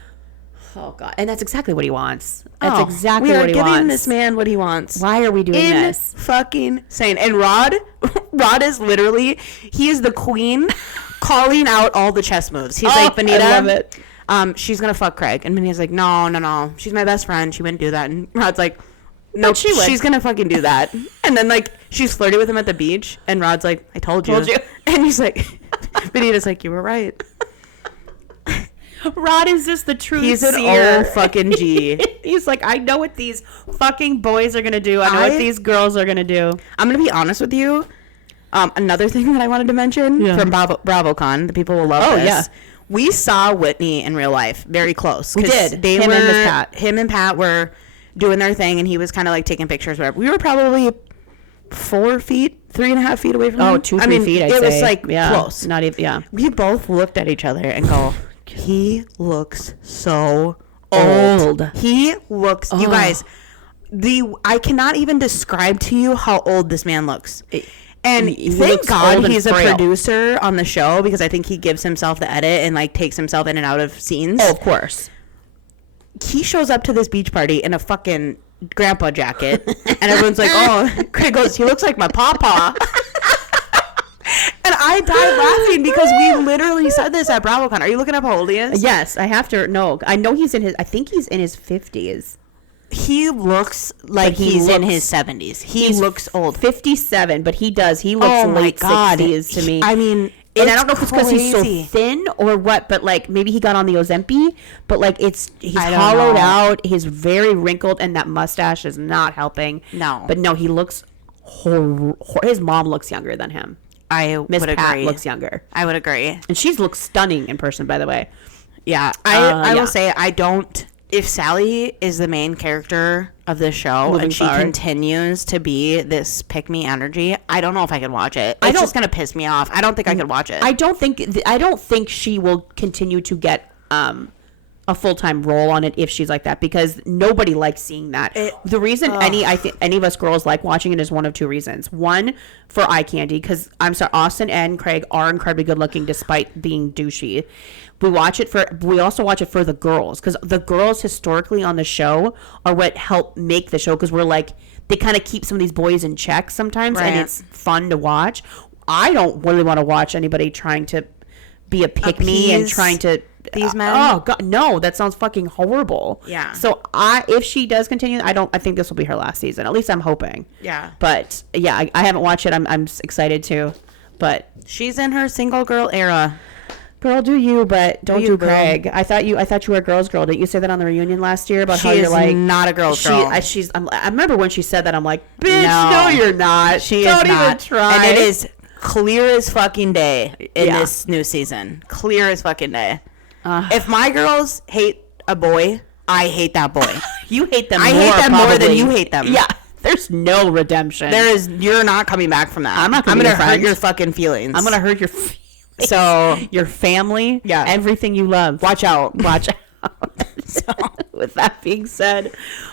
Oh, God. And that's exactly what he wants. That's exactly what he wants. We are giving this man what he wants. Why are we doing this? Fucking insane. And Rod is literally, he is the queen calling out all the chess moves. He's like, Vanita. I love it. She's going to fuck Craig. And Vanita's like, no. She's my best friend. She wouldn't do that. And Rod's like, no, she's going to fucking do that. And then, like, she's flirting with him at the beach. And Rod's like, I told you. And he's like, Vanita's like, you were right. Rod is just the true He's seer. An old fucking G. He's like, I know what these fucking boys are going to do. I know what these girls are going to do. I'm going to be honest with you. Another thing that I wanted to mention from BravoCon, the people will love this. Yeah. We saw Whitney in real life very close. We did. Him and Pat were doing their thing, and he was kind of like taking pictures. Whatever. We were probably 4 feet, 3.5 feet away from him. 2-3 feet. It was like close. Not even. Yeah. We both looked at each other and go, he looks so old. He looks. You guys, I cannot even describe to you how old this man looks. And thank God he's a producer on the show because I think he gives himself the edit and like takes himself in and out of scenes. Oh, of course. He shows up to this beach party in a fucking grandpa jacket and everyone's like, oh, Craig goes, he looks like my papa. And I died laughing because we literally said this at BravoCon. Are you looking up how old he is? Yes, I have to. No, I know I think he's in his 50s. He looks like he's in his 70s. He looks old. 57, but he looks late 60s to me. I mean, and I don't know if it's because he's so thin or what, but like maybe he got on the Ozempic, but like he's hollowed out, he's very wrinkled, and that mustache is not helping. No. But no, he looks his mom looks younger than him. Miss Pat looks younger. I would agree. And she looks stunning in person, by the way. Yeah. I will say if Sally is the main character of this show and she continues to be this pick-me energy, I don't know if I could watch it. It's just going to piss me off. I don't think I could watch it. I don't think she will continue to get a full-time role on it if she's like that because nobody likes seeing that. The reason I think any of us girls like watching it is one of two reasons. One, for eye candy, because I'm sorry, Austin and Craig are incredibly good looking despite being douchey. We also watch it for the girls because the girls historically on the show are what help make the show because we're like they kind of keep some of these boys in check sometimes and it's fun to watch. I don't really want to watch anybody trying to be a pick-me and trying to these men. Oh God, no! That sounds fucking horrible. Yeah. So if she does continue, I think this will be her last season. At least I'm hoping. Yeah. But yeah, I haven't watched it. I'm excited to, but she's in her single girl era. Girl, do you? But don't do Craig. I thought you were a girl's girl. Didn't you say that on the reunion last year about how you're like not a girl's girl? I remember when she said that. I'm like, bitch, no you're not. She don't even try. And it is clear as fucking day in this new season. Clear as fucking day. If my girls hate a boy, I hate that boy. You hate them. I hate them more than you hate them. Yeah. There's no redemption. You're not coming back from that. I'm going to hurt your fucking feelings. I'm going to hurt your feelings. So your family, everything you love. Watch out. So, with that being said,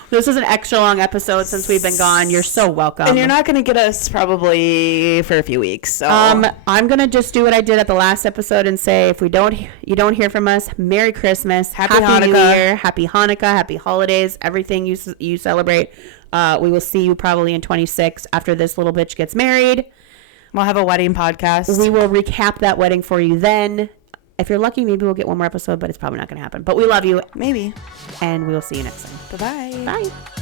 this is an extra long episode since we've been gone. You're so welcome. And you're not going to get us probably for a few weeks. So. I'm going to just do what I did at the last episode and say, if you don't hear from us, Merry Christmas, Happy New Year, Happy Hanukkah, Happy Holidays, everything you celebrate. We will see you probably in 26 after this little bitch gets married. We'll have a wedding podcast. We will recap that wedding for you then. If you're lucky, maybe we'll get one more episode, but it's probably not going to happen. But we love you. Maybe. And we will see you next time. Bye-bye. Bye.